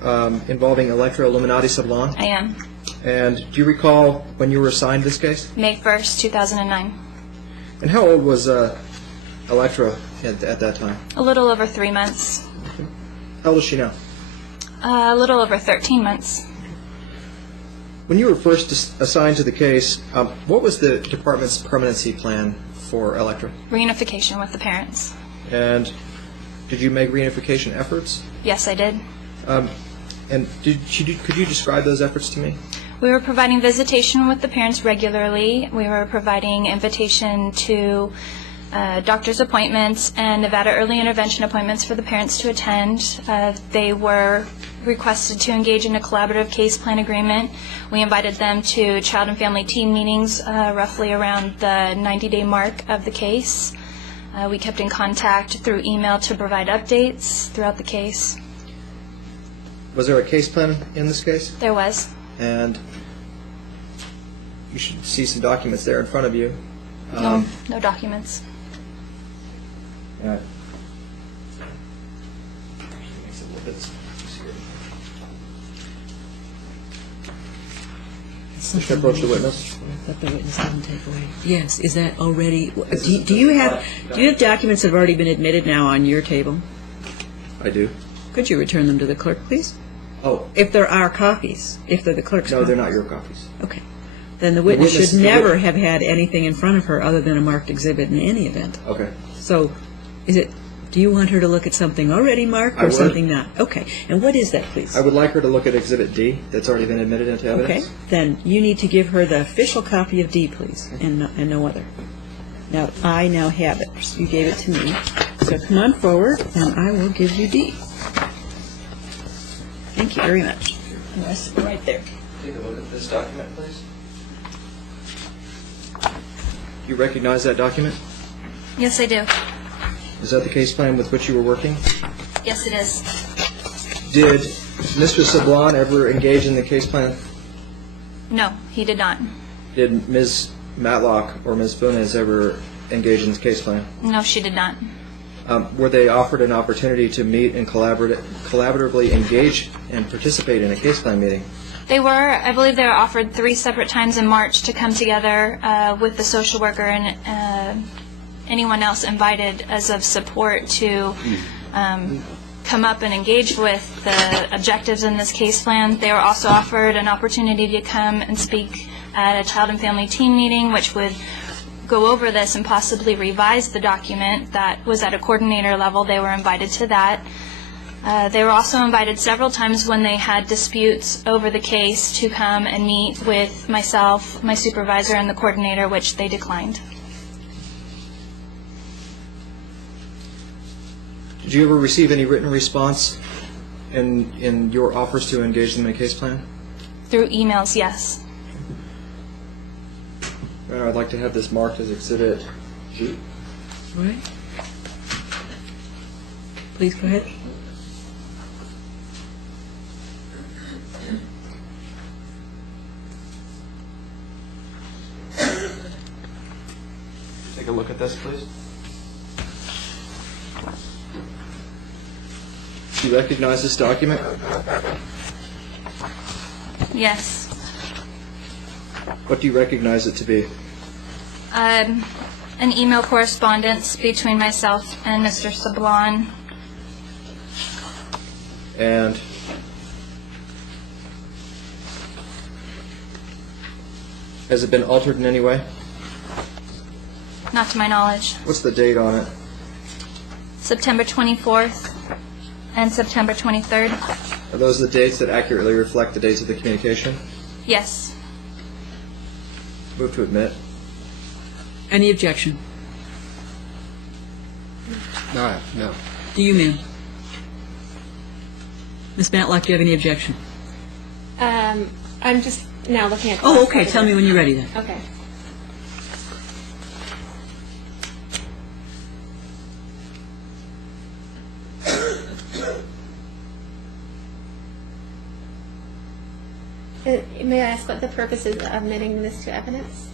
involving Electra Illuminati Sublon? I am. And do you recall when you were assigned this case? May 1st, 2009. And how old was Electra at that time? A little over 3 months. How old is she now? A little over 13 months. When you were first assigned to the case, what was the department's permanency plan for Electra? Reunification with the parents. And did you make reunification efforts? Yes, I did. And could you describe those efforts to me? We were providing visitation with the parents regularly. We were providing invitation to doctor's appointments and Nevada early intervention appointments for the parents to attend. They were requested to engage in a collaborative case plan agreement. We invited them to child and family team meetings roughly around the 90-day mark of the case. We kept in contact through email to provide updates throughout the case. Was there a case plan in this case? There was. And you should see some documents there in front of you. No documents. Yeah. Should I approach the witness? That the witness didn't take away. Yes, is that already, do you have documents that have already been admitted now on your table? I do. Could you return them to the clerk, please? Oh. If there are copies, if they're the clerk's No, copies. they're not your copies. Okay. Then the witness witness- should the never wit- have had anything in front of her other than a marked exhibit in any event. Okay. So, do you want her to look at something already marked I or would. something not? Okay. And what is that, please? I would like her to look at Exhibit D that's already been admitted into evidence. Okay. Then you need to give her the official copy of D, please, and no other. Now, I now have it. You gave it to me. So come on forward, and I will give you D. Thank you very much. And that's right there. Take a look at this document, please. Do you recognize that document? Yes, I do. Is that the case plan with which you were working? Yes, it is. Did Mr. Sablon ever engage in the case plan? No, he did not. Did Ms. Matlock or Ms. Funes ever engage in the case plan? No, she did not. Were they offered an opportunity to meet and collaboratively engage and participate in a case plan meeting? They were. I believe they were offered 3 separate times in March to come together with the social worker and anyone else invited as of support to come up and engage with the objectives in this case plan. They were also offered an opportunity to come and speak at a child and family team meeting, which would go over this and possibly revise the document that was at a coordinator level. They were invited to that. They were also invited several times when they had disputes over the case to come and meet with myself, my supervisor, and the coordinator, which they declined. Did you ever receive any written response in your offers to engage them in a case plan? Through emails, yes. I'd like to have this marked as Exhibit G. All right. Please go ahead. Take a look at this, please. Do you recognize this document? Yes. What do you recognize it to be? An email correspondence between myself and Mr. Sablon. And has it been altered in any way? Not to my knowledge. What's the date on it? September 24th and September 23rd. Are those the dates that accurately reflect the dates of the communication? Yes. Move to admit. Any objection? No. Do you, ma'am? Ms. Matlock, do you have any objection? I'm just now looking at. Oh, okay. Tell me when you're ready then. Okay. May I ask what the purpose is of admitting this to evidence?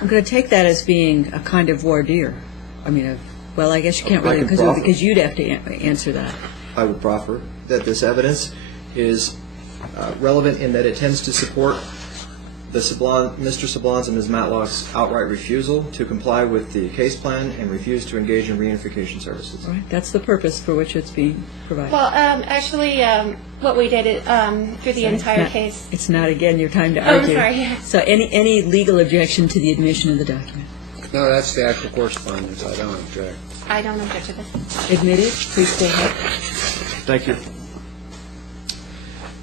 I'm going to take that as being a kind of voir dire. I mean, well, I guess you can't really, because you'd have to answer that. I would proffer that this evidence is relevant in that it tends to support Mr. Sablon's and Ms. Matlock's outright refusal to comply with the case plan and refuse to engage in reunification services. Right. That's the purpose for which it's being provided. Well, actually, what we did through the entire case. It's not, again, your time to Oh, argue. sorry. So any legal objection to the admission of the document? No, that's the actual correspondence. I don't object. I don't object to this. Admitted. Please go ahead. Thank you.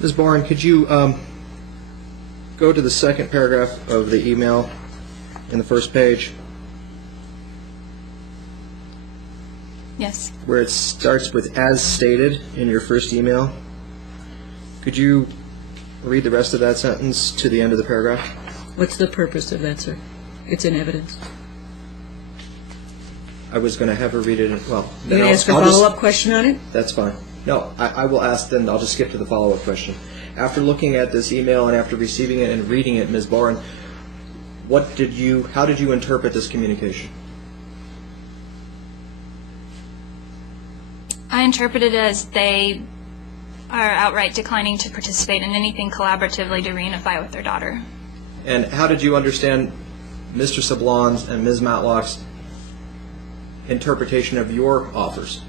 Ms. Barn, could you go to the second paragraph of the email in the first page, Yes. where it starts with "as stated" in your first email? Could you read the rest of that sentence to the end of the paragraph? What's the purpose of that, sir? It's in evidence. I was going to have her read it. Well, You're going to ask a follow-up question on it? That's fine. No, I will ask, then I'll just skip to the follow-up question. After looking at this email and after receiving it and reading it, Ms. Barn, how did you interpret this communication? I interpret it as they are outright declining to participate in anything collaboratively to reunify with their daughter. And how did you understand Mr. Sablon's and Ms. Matlock's interpretation of your offers?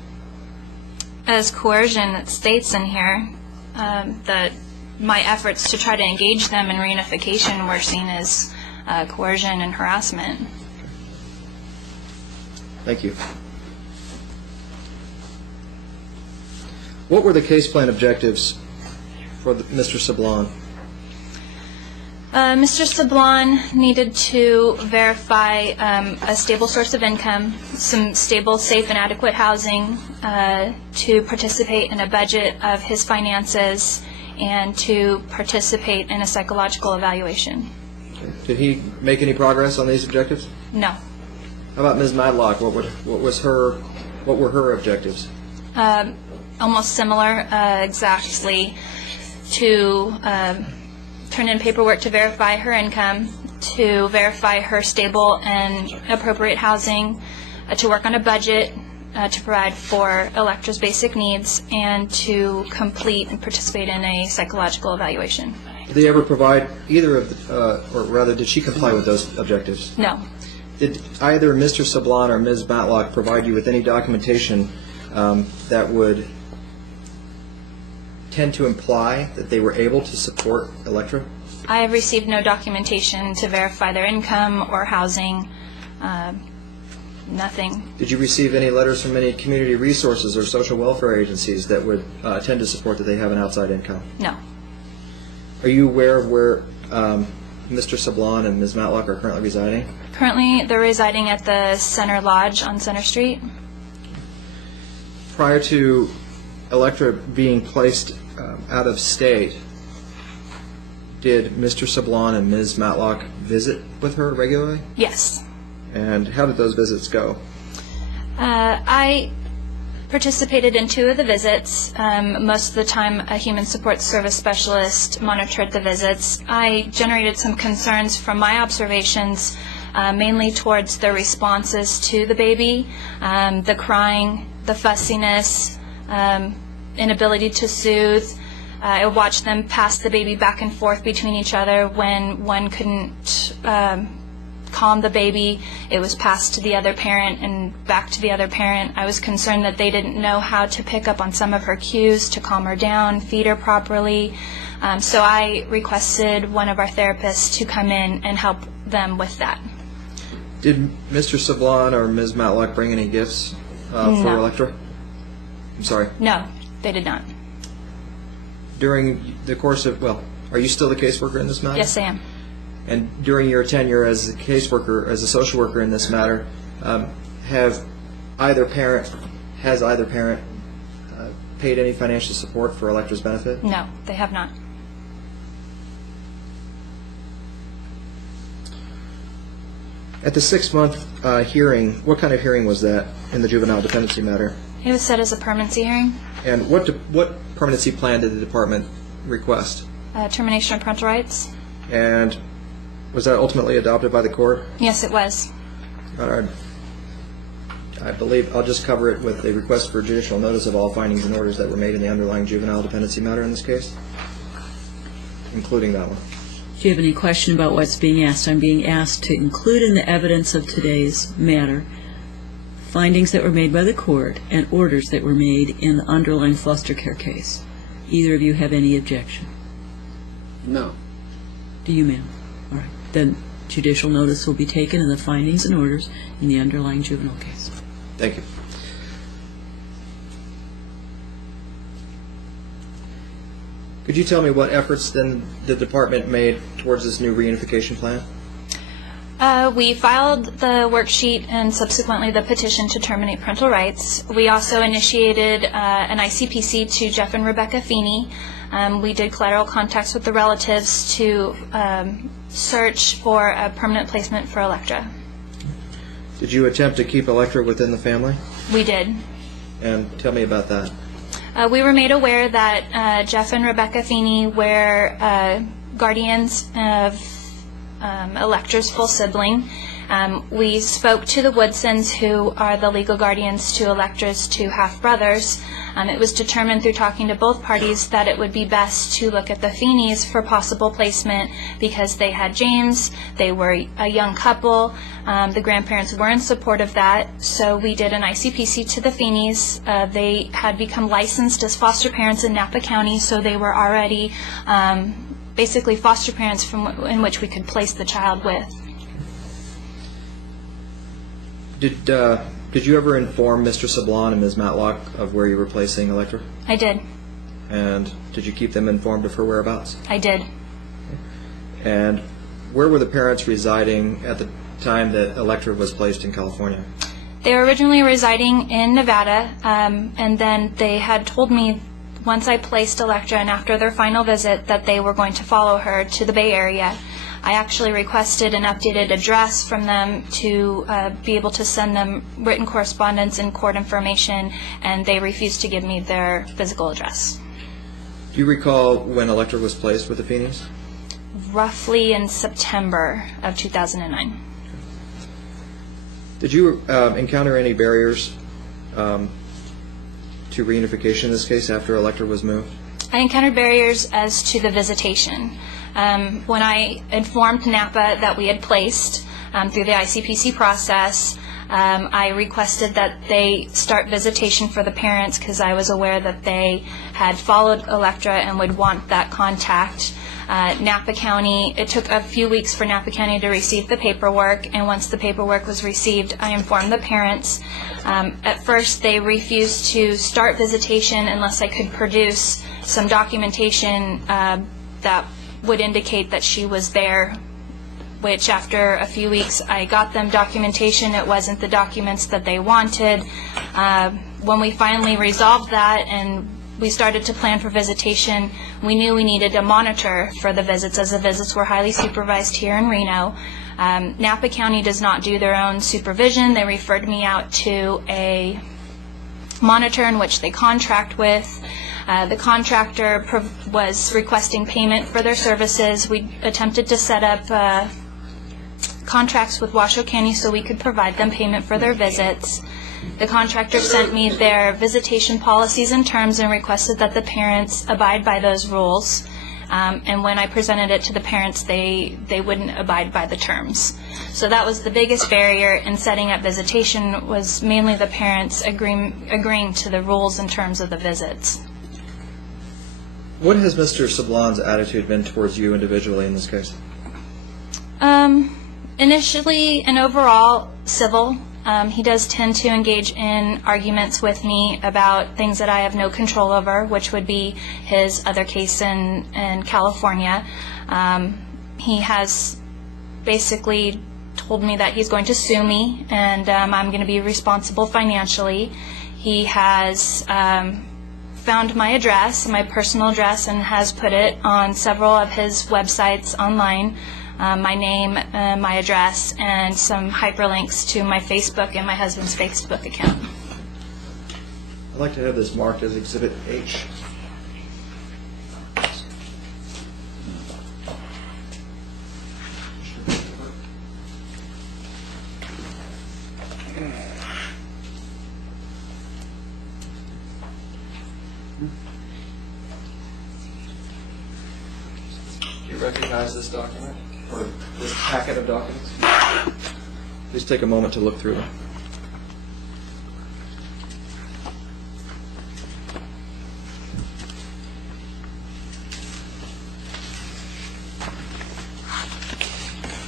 As coercion, it states in here that my efforts to try to engage them in reunification were seen as coercion and harassment. Thank you. What were the case plan objectives for Mr. Sablon? Mr. Sablon needed to verify a stable source of income, some stable, safe, and adequate housing, to participate in a budget of his finances, and to participate in a psychological evaluation. Did he make any progress on these objectives? No. How about Ms. Matlock? What were her objectives? Almost similar, exactly, to turn in paperwork to verify her income, to verify her stable and appropriate housing, to work on a budget, to provide for Electra's basic needs, and to complete and participate in a psychological evaluation. Did they ever provide either of, or rather, did she comply with those objectives? No. Did either Mr. Sablon or Ms. Matlock provide you with any documentation that would tend to imply that they were able to support Electra? I have received no documentation to verify their income or housing, nothing. Did you receive any letters from any community resources or social welfare agencies that would tend to support that they have an outside income? No. Are you aware of where Mr. Sablon and Ms. Matlock are currently residing? Currently, they're residing at the Center Lodge on Center Street. Prior to Electra being placed out of state, did Mr. Sablon and Ms. Matlock visit with her regularly? Yes. And how did those visits go? I participated in 2 of the visits. Most of the time, a human support service specialist monitored the visits. I generated some concerns from my observations, mainly towards the responses to the baby, the crying, the fussiness, inability to soothe. I watched them pass the baby back and forth between each other. When one couldn't calm the baby, it was passed to the other parent and back to the other parent. I was concerned that they didn't know how to pick up on some of her cues to calm her down, feed her properly. So I requested one of our therapists to come in and help them with that. Did Mr. Sablon or Ms. Matlock bring any gifts for Electra? I'm sorry. No, they did not. During the course of, are you still the caseworker in this matter? Yes, I am. And during your tenure as a caseworker, as a social worker in this matter, has either parent paid any financial support for Electra's benefit? No, they have not. At the 6-month hearing, what kind of hearing was that in the juvenile dependency matter? It was set as a permanency hearing. And what permanency plan did the department request? Termination of parental rights. And was that ultimately adopted by the court? Yes, it was. All right. I believe I'll just cover it with a request for judicial notice of all findings and orders that were made in the underlying juvenile dependency matter in this case, including that one. Do you have any question about what's being asked? I'm being asked to include in the evidence of today's matter findings that were made by the court and orders that were made in the underlying foster care case. Either of you have any objection? No. Do you, ma'am? All right. Then judicial notice will be taken of the findings and orders in the underlying juvenile case. Thank you. Could you tell me what efforts then the department made towards this new reunification plan? We filed the worksheet and subsequently the petition to terminate parental rights. We also initiated an ICPC to Jeff and Rebecca Feeney. We did collateral contacts with the relatives to search for a permanent placement for Electra. Did you attempt to keep Electra within the family? We did. And tell me about that. We were made aware that Jeff and Rebecca Feeney were guardians of Electra's full sibling. We spoke to the Woodsons, who are the legal guardians to Electra's two half-brothers. It was determined through talking to both parties that it would be best to look at the Feeneys for possible placement because they had James, they were a young couple, the grandparents were in support of that, so we did an ICPC to the Feeneys. They had become licensed as foster parents in Napa County, so they were already basically foster parents in which we could place the child with. Did you ever inform Mr. Sablon and Ms. Matlock of where you were placing Electra? I did. And did you keep them informed of her whereabouts? I did. And where were the parents residing at the time that Electra was placed in California? They were originally residing in Nevada, and then they had told me once I placed Electra and after their final visit that they were going to follow her to the Bay Area. I actually requested an updated address from them to be able to send them written correspondence and court information, and they refused to give me their physical address. Do you recall when Electra was placed with the Feeneys? Roughly in September of 2009. Did you encounter any barriers to reunification in this case after Electra was moved? I encountered barriers as to the visitation. When I informed Napa that we had placed through the ICPC process, I requested that they start visitation for the parents because I was aware that they had followed Electra and would want that contact. Napa County, it took a few weeks for Napa County to receive the paperwork, and once the paperwork was received, I informed the parents. At first, they refused to start visitation unless I could produce some documentation that would indicate that she was there, which after a few weeks I got them documentation. It wasn't the documents that they wanted. When we finally resolved that and we started to plan for visitation, we knew we needed a monitor for the visits, as the visits were highly supervised here in Reno. Napa County does not do their own supervision. They referred me out to a monitor in which they contract with. The contractor was requesting payment for their services. We attempted to set up contracts with Washoe County so we could provide them payment for their visits. The contractor sent me their visitation policies and terms and requested that the parents abide by those rules. And when I presented it to the parents, they wouldn't abide by the terms. So that was the biggest barrier in setting up visitation, was mainly the parents agreeing to the rules and terms of the visits. What has Mr. Sablon's attitude been towards you individually in this case? Initially and overall, civil. He does tend to engage in arguments with me about things that I have no control over, which would be his other case in California. He has basically told me that he's going to sue me and I'm going to be responsible financially. He has found my address, my personal address, and has put it on several of his websites online. my name, my address, and some hyperlinks to my Facebook and my husband's Facebook account. I'd like to have this marked as Exhibit H. Do you recognize this document, or this packet of documents? Please take a moment to look through them.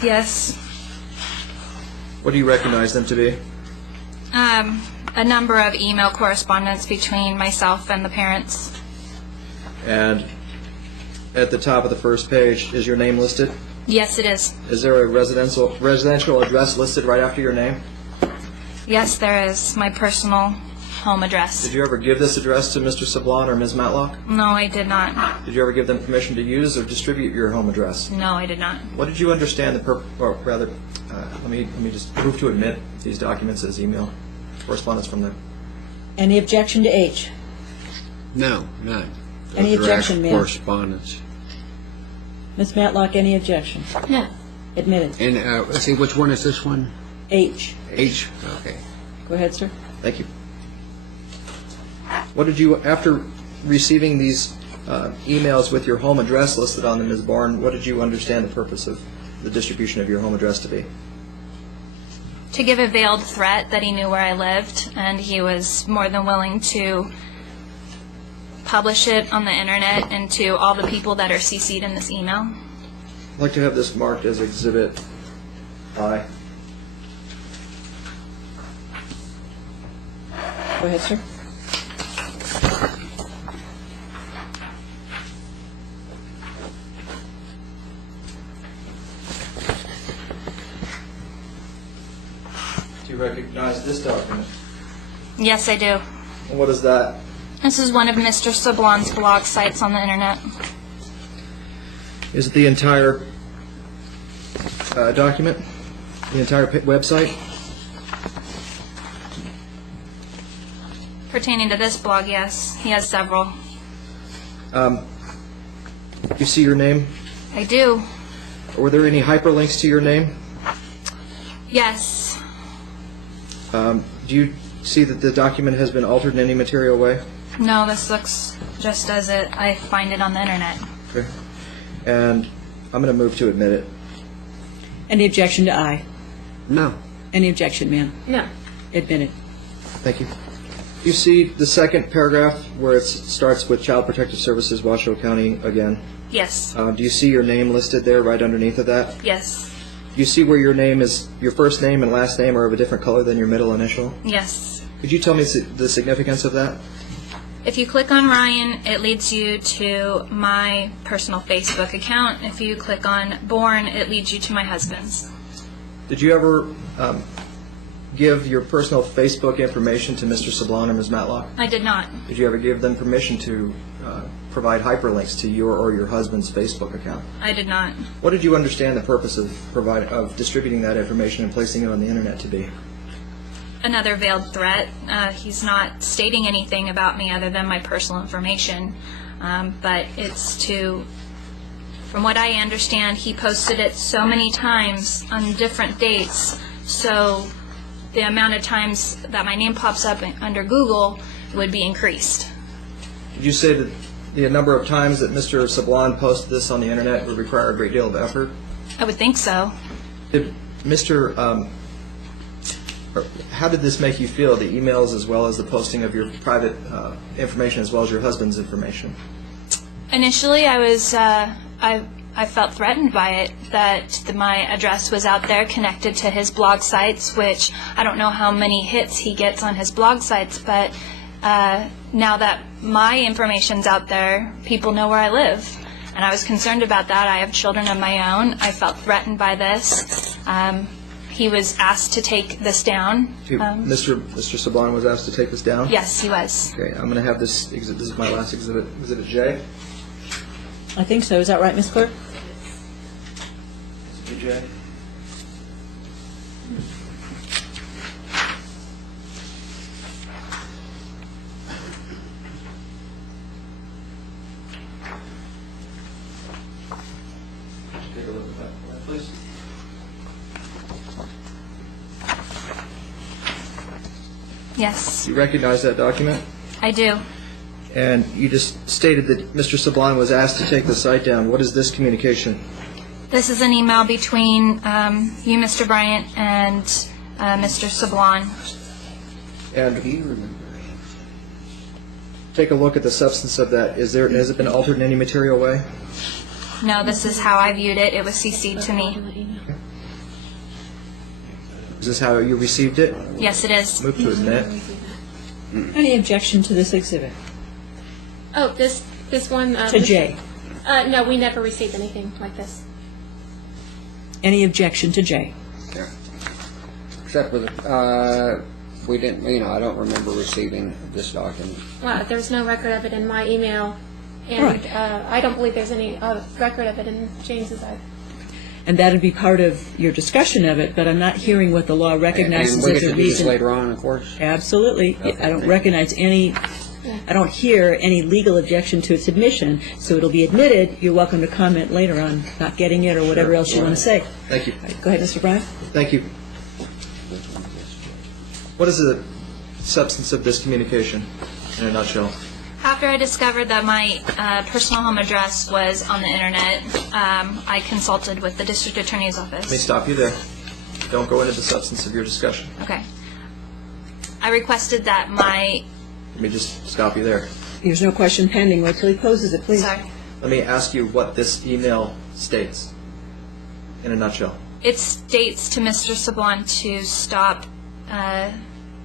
Yes. What do you recognize them to be? A number of email correspondence between myself and the parents. And at the top of the first page, is your name listed? Yes, it is. Is there a residential address listed right after your name? Yes, there is. My personal home address. Did you ever give this address to Mr. Sablon or Ms. Matlock? No, I did not. Did you ever give them permission to use or distribute your home address? No, I did not. What did you understand let me just move to admit these documents as email correspondence from them. Any objection to H? No, none. Any Those are objection, actual ma'am? correspondence. Ms. Matlock, any objection? No. Admitted. And let's see, which one is this one? H. H. Okay. Go ahead, sir. Thank you. What did you, after receiving these emails with your home address listed on them, Ms. Barn, what did you understand the purpose of the distribution of your home address to be? To give a veiled threat that he knew where I lived, and he was more than willing to publish it on the internet and to all the people that are CC'd in this email. I'd like to have this marked as Exhibit I. Go ahead, sir. Do you recognize this document? Yes, I do. And what is that? This is one of Mr. Sablon's blog sites on the internet. Is it the entire document? The entire website? Pertaining to this blog, yes. He has several. You see your name? I do. Were there any hyperlinks to your name? Yes. Do you see that the document has been altered in any material way? No, this looks just as I find it on the internet. Okay. And I'm going to move to admit it. Any objection to I? No. Any objection, ma'am? No. Admitted. Thank you. You see the second paragraph where it starts with Child Protective Services, Washoe County again? Yes. Do you see your name listed there right underneath of that? Yes. Do you see where your name is, your first name and last name are of a different color than your middle initial? Yes. Could you tell me the significance of that? If you click on Ryan, it leads you to my personal Facebook account. If you click on Born, it leads you to my husband's. Did you ever give your personal Facebook information to Mr. Sablon or Ms. Matlock? I did not. Did you ever give them permission to provide hyperlinks to your or your husband's Facebook account? I did not. What did you understand the purpose of distributing that information and placing it on the internet to be? Another veiled threat. He's not stating anything about me other than my personal information, but it's to, from what I understand, he posted it so many times on different dates, so the amount of times that my name pops up under Google would be increased. Did you say that the number of times that Mr. Sablon posted this on the internet would require a great deal of effort? I would think so. Did how did this make you feel, the emails as well as the posting of your private information as well as your husband's information? Initially, I felt threatened by it, that my address was out there connected to his blog sites, which I don't know how many hits he gets on his blog sites, but now that my information's out there, people know where I live. And I was concerned about that. I have children of my own. I felt threatened by this. He was asked to take this down. Mr. Sablon was asked to take this down? Yes, he was. Okay, I'm going to have this exhibit. This is my last exhibit. Exhibit J. I think so. Is that right, Ms. Clerk? Jay. Take a look at that, please. Yes, You recognize that document? I do. And you just stated that Mr. Sablon was asked to take the site down. What is this communication? This is an email between you, Mr. Bryant, and Mr. Sablon. And Do you remember? take a look at the substance of that. Has it been altered in any material way? No, this is how I viewed it. It was CC'd to me. Is this how you received it? Yes, it is. Move to admit. Any objection to this exhibit? Oh, this one. To J? No, we never received anything like this. Any objection to J? Yeah. Except for we didn't, I don't remember receiving this document. Well, there's no record of it in my email, and Right. I don't believe there's any record of it in James's either. And that would be part of your discussion of it, but I'm not hearing what the law recognizes And we as get a to do this reason. later on, of course. Absolutely. I don't recognize any, I don't hear any legal objection to its admission, so it'll be admitted. You're welcome to comment later on not getting it or whatever else you want to say. Thank you. All right, go ahead, Mr. Bryant. Thank you. What is the substance of this communication in a nutshell? After I discovered that my personal home address was on the internet, I consulted with the district attorney's Let me office. stop you there. Don't go into the substance of your discussion. Okay. I requested that my, Let me just stop you there. There's no question pending. Wait till he poses it, please. sorry, Let me ask you what this email states in a nutshell. it states to Mr. Sablon to stop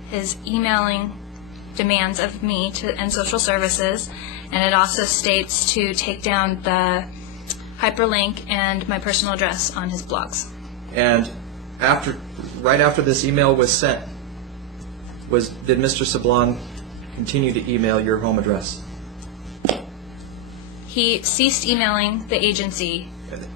his emailing demands of me and social services, and it also states to take down the hyperlink and my personal address on his blogs. And right after this email was sent, did Mr. Sablon continue to email your home address? He ceased emailing the agency.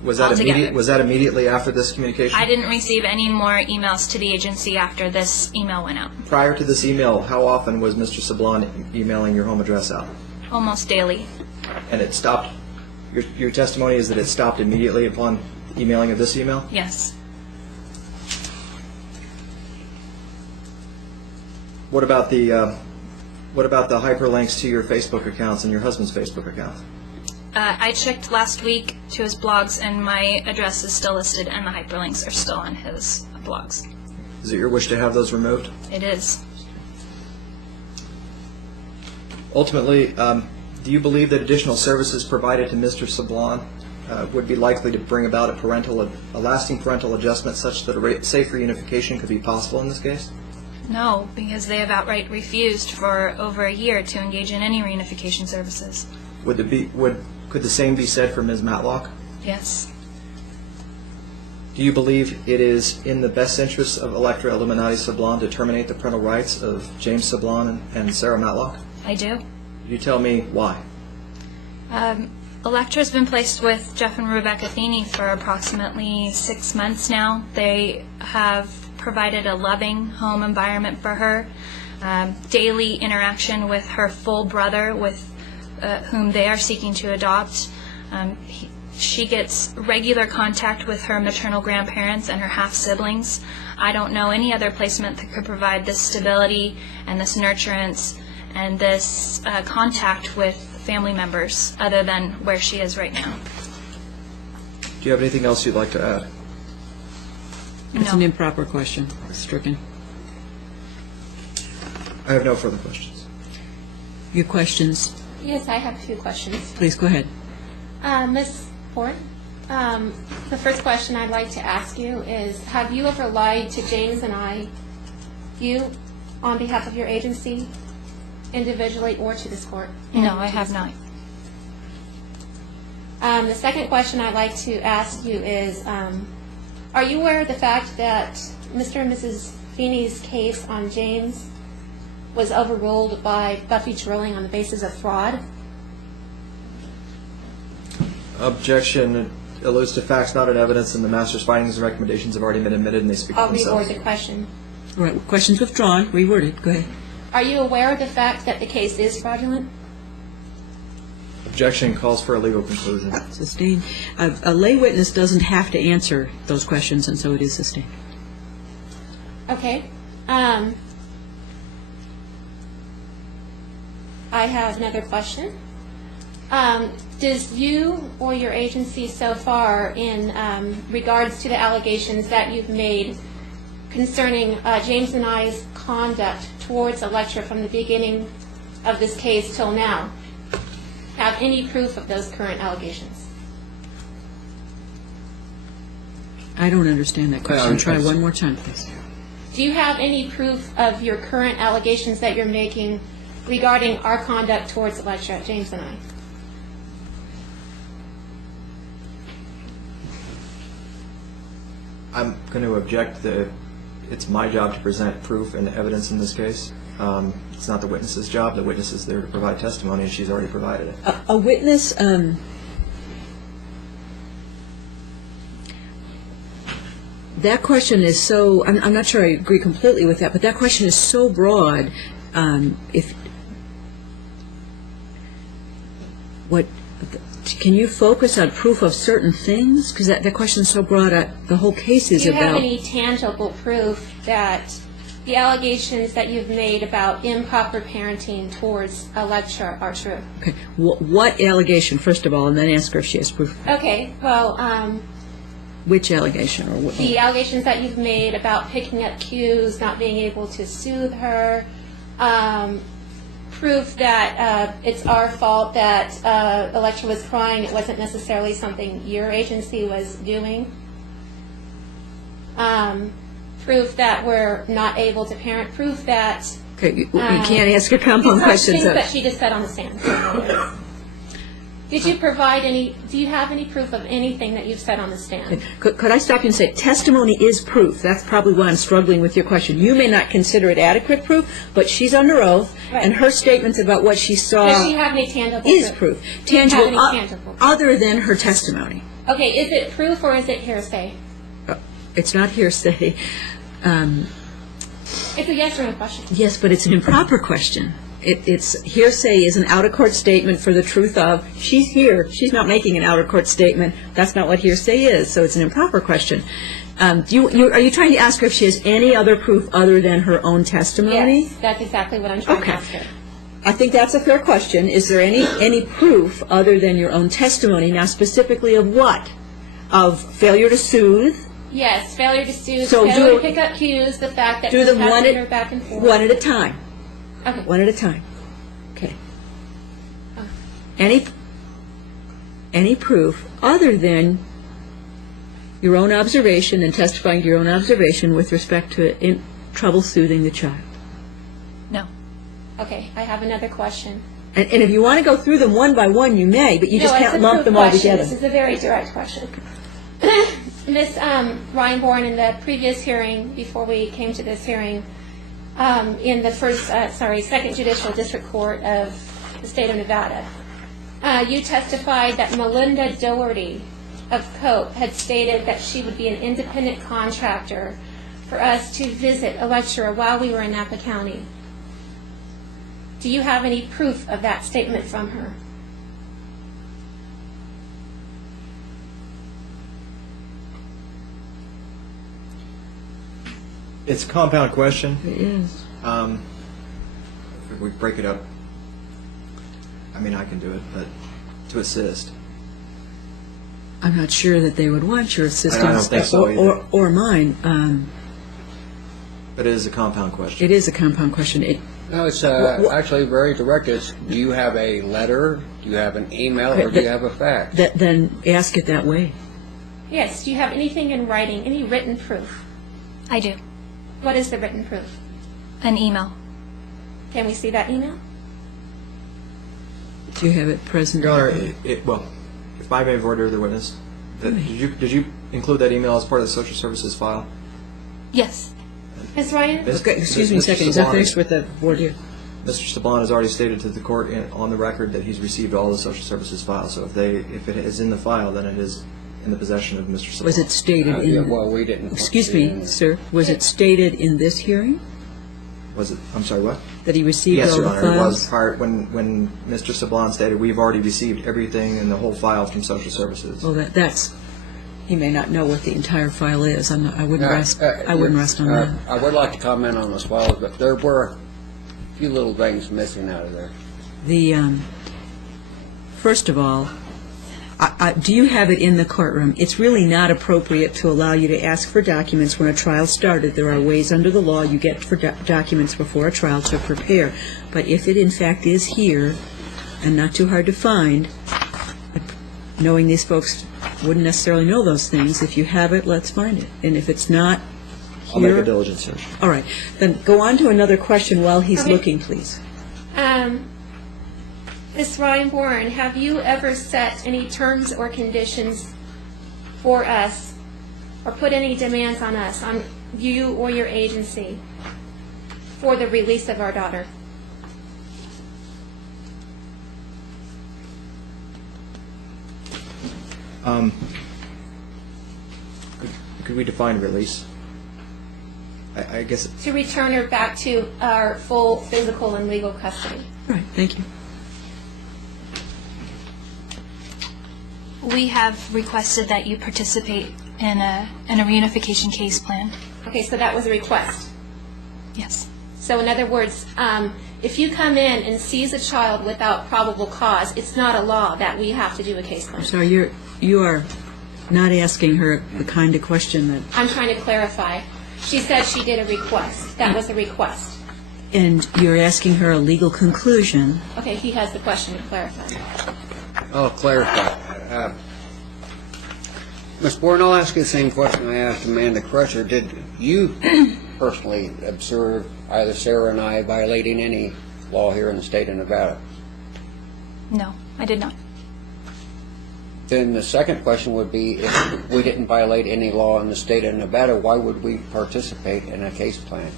Was that Altogether. Was that immediately after this communication? I didn't receive any more emails to the agency after this email went out. Prior to this email, how often was Mr. Sablon emailing your home address out? Almost daily. And it stopped. Your testimony is that it stopped immediately upon emailing of this email? Yes. What about the hyperlinks to your Facebook accounts and your husband's Facebook account? I checked last week to his blogs, and my address is still listed, and the hyperlinks are still on his blogs. Is it your wish to have those removed? It is. Ultimately, do you believe that additional services provided to Mr. Sablon would be likely to bring about a lasting parental adjustment such that a safe reunification could be possible in this case? No, because they have outright refused for over a year to engage in any reunification services. Could the same be said for Ms. Matlock? Yes. Do you believe it is in the best interest of Electra Illuminati Sablon to terminate the parental rights of James Sablon and Sarah Matlock? I do. You tell me why. Electra's been placed with Jeff and Rebecca Feeney for approximately 6 months now. They have provided a loving home environment for her, daily interaction with her full brother, with whom they are seeking to adopt. She gets regular contact with her maternal grandparents and her half-siblings. I don't know any other placement that could provide this stability and this nurturance and this contact with family members other than where she is right now. Do you have anything else you'd like to add? It's No. an improper question. Stricken. I have no further questions. Your questions, Yes, I have a few questions. please go ahead. Ms. Ford, the first question I'd like to ask you is, have you ever lied to James and I, you, on behalf of your agency, individually or to this court? No, I have not. The second question I'd like to ask you is, are you aware of the fact that Mr. and Mrs. Feeney's case on James was overruled by Buffy Drilling on the basis of fraud? Objection. alludes to facts not in evidence, and the master's findings and recommendations have already been admitted, and they speak for I'll themselves. reword the question. All right, question's withdrawn, reworded, go ahead. Are you aware of the fact that the case is fraudulent? Objection calls for a legal conclusion. Sustained. A lay witness doesn't have to answer those questions, and so it is sustained. Okay. I have another question. Does you or your agency so far, in regards to the allegations that you've made concerning James and I's conduct towards Electra from the beginning of this case till now, have any proof of those current allegations? I don't understand that question. Try one more time, please. Do you have any proof of your current allegations that you're making regarding our conduct towards Electra, James and I? I'm going to object that it's my job to present proof and evidence in this case. It's not the witness's job. The witness is there to provide testimony, and she's already provided it. A witness, that question is so, I'm not sure I agree completely with that, but that question is so broad. Can you focus on proof of certain things? Because that question is so broad, the whole case is about... Do you have any tangible proof that the allegations that you've made about improper parenting towards Electra are true? Okay. What allegation, first of all, and then ask her if she has proof? Okay, well... Which allegation? Or what? The allegations that you've made about picking up cues, not being able to soothe her, proof that it's our fault that Electra was crying, it wasn't necessarily something your agency was doing. Proof that we're not able to parent, proof that... Okay, you can't ask her compound questions. Things that she just said on the stand. Did you provide any, do you have any proof of anything that you've said on the stand? Could I stop you and say, testimony is proof. That's probably why I'm struggling with your question. You may not consider it adequate proof, but she's under oath, Right. and her statements about what she saw Does she have any tangible is proof? proof. Do you have Tangible, any tangible proof? other than her testimony. Okay, is it proof or is it hearsay? It's not hearsay. It's a yes or no question. Yes, but it's an improper question. It's hearsay is an out-of-court statement for the truth of, she's here, she's not making an out-of-court statement, that's not what hearsay is, so it's an improper question. Are you trying to ask her if she has any other proof other than her own testimony? Yes, that's exactly what I'm trying to ask her. I think that's a fair question. Is there any proof other than your own testimony? Now, specifically of what? Of failure to soothe? Yes, failure to soothe, So failure do- to pick up cues, the fact that Do she's them passing her back and forth. one at a time. Okay. One at a time. Okay. Oh. Any proof other than your own observation and testifying to your own observation with respect to trouble soothing the child? No. Okay, I have another question. And if you want to go through them one by one, you may, but you just No, it's can't a lump proof them all question. together. This is a very direct question. Ms. Reinborn, in the previous hearing, before we came to this hearing, in the second Judicial District Court of the state of Nevada, you testified that Melinda Doherty of Cope had stated that she would be an independent contractor for us to visit Electra while we were in Napa County. Do you have any proof of that statement from her? It's a compound question. It is. If we break it up, I mean, I can do it, but to assist. I'm not sure that they would want your assistance I don't think so either. or mine. But it is a compound question. It is a compound question. No, it's actually very direct. It's, do you have a letter, do you have an email, or do you have a fax? Then ask it that way. Yes. Do you have anything in writing, any written proof? I do. What is the written proof? An email. Can we see that email? Do you have it present? Your Honor, well, if I may order the witness, did you include that email as part of the social services file? Yes. Ms. Ryan? Okay, excuse me a second. Is that finished with the board here? Mr. Saban has already stated to the court on the record that he's received all the social services files. So if it is in the file, then it is in the possession of Mr. Sablon. Was it stated in? Yeah, well, we didn't. Excuse me, sir. Was it stated in this hearing Was it, I'm sorry, what? that he received Yes, all Your the Honor, it files? was prior, when Mr. Sablon stated, we've already received everything in the whole file from social services. Well, that's, he may not know what the entire file is. I wouldn't Yeah, rest on that. I would like to comment on this files, but there were a few little things missing out of there. First of all, do you have it in the courtroom? It's really not appropriate to allow you to ask for documents when a trial started. There are ways under the law you get for documents before a trial to prepare. But if it in fact is here, and not too hard to find, knowing these folks wouldn't necessarily know those things, if you have it, let's find it. And if it's not here... I'll make a diligent search. All right. Then go on to another question while he's Okay. looking, please. Ms. Ryan Warren, have you ever set any terms or conditions for us, or put any demands on us, on you or your agency, for the release of our daughter? Could we define release? I guess, To return her back to our full physical and legal custody. All right. Thank you. We have requested that you participate in a reunification case plan. Okay, so that was a request. Yes. So in other words, if you come in and seize a child without probable cause, it's not a law that we have to do a case plan. So you are not asking her the kind of question that... I'm trying to clarify. She said she did a request. That was a request. And you're asking her a legal conclusion. Okay, he has the question to clarify. I'll clarify. Ms. Bourne, I'll ask you the same question I asked Amanda Crutcher. Did you personally observe either Sarah and I violating any law here in the state of Nevada? No, I did not. Then the second question would be, if we didn't violate any law in the state of Nevada, why would we participate in a case plan?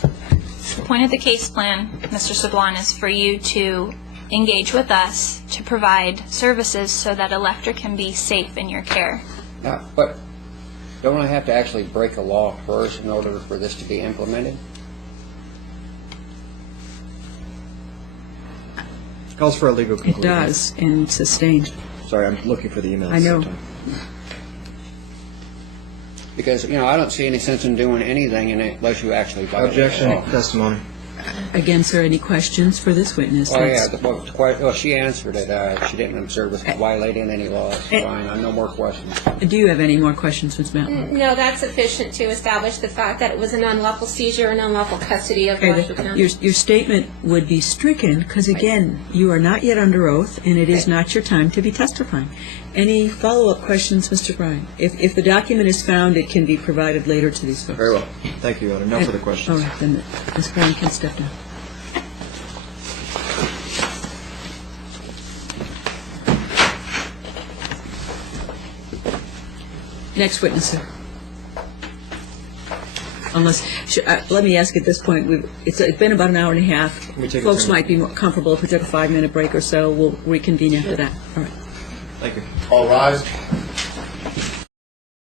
The point of the case plan, Mr. Sablon, is for you to engage with us to provide services so that Electra can be safe in your care. But don't I have to actually break a law first in order for this to be implemented? calls for a legal It conclusion. does, and sustained. Sorry, I'm looking for the email. I know. Because, I don't see any sense in doing anything unless you actually violate the Objection, law. testimony. Again, sir, any questions for this witness? Oh, yeah, That's- she answered it. She didn't observe us violating any laws. Fine, I have no more questions. Do you have any more questions, Ms. Matlock? No, that's sufficient to establish the fact that it was an unlawful seizure and unlawful custody of Okay, Washington. your statement would be stricken, because again, you are not yet under oath, and it is not your time to be testifying. Any follow-up questions, Mr. Bryan? If the document is found, it can be provided later to these folks. Very well. Thank you, Your Honor. No further questions. All right, then Ms. Bryan can step down. Next witness, sir. Let me ask at this point, it's been about an hour and a half. we take a Folks 10 might be more comfortable if we took a 5-minute break or so. We'll reconvene after that. All right. Thank you. All rise.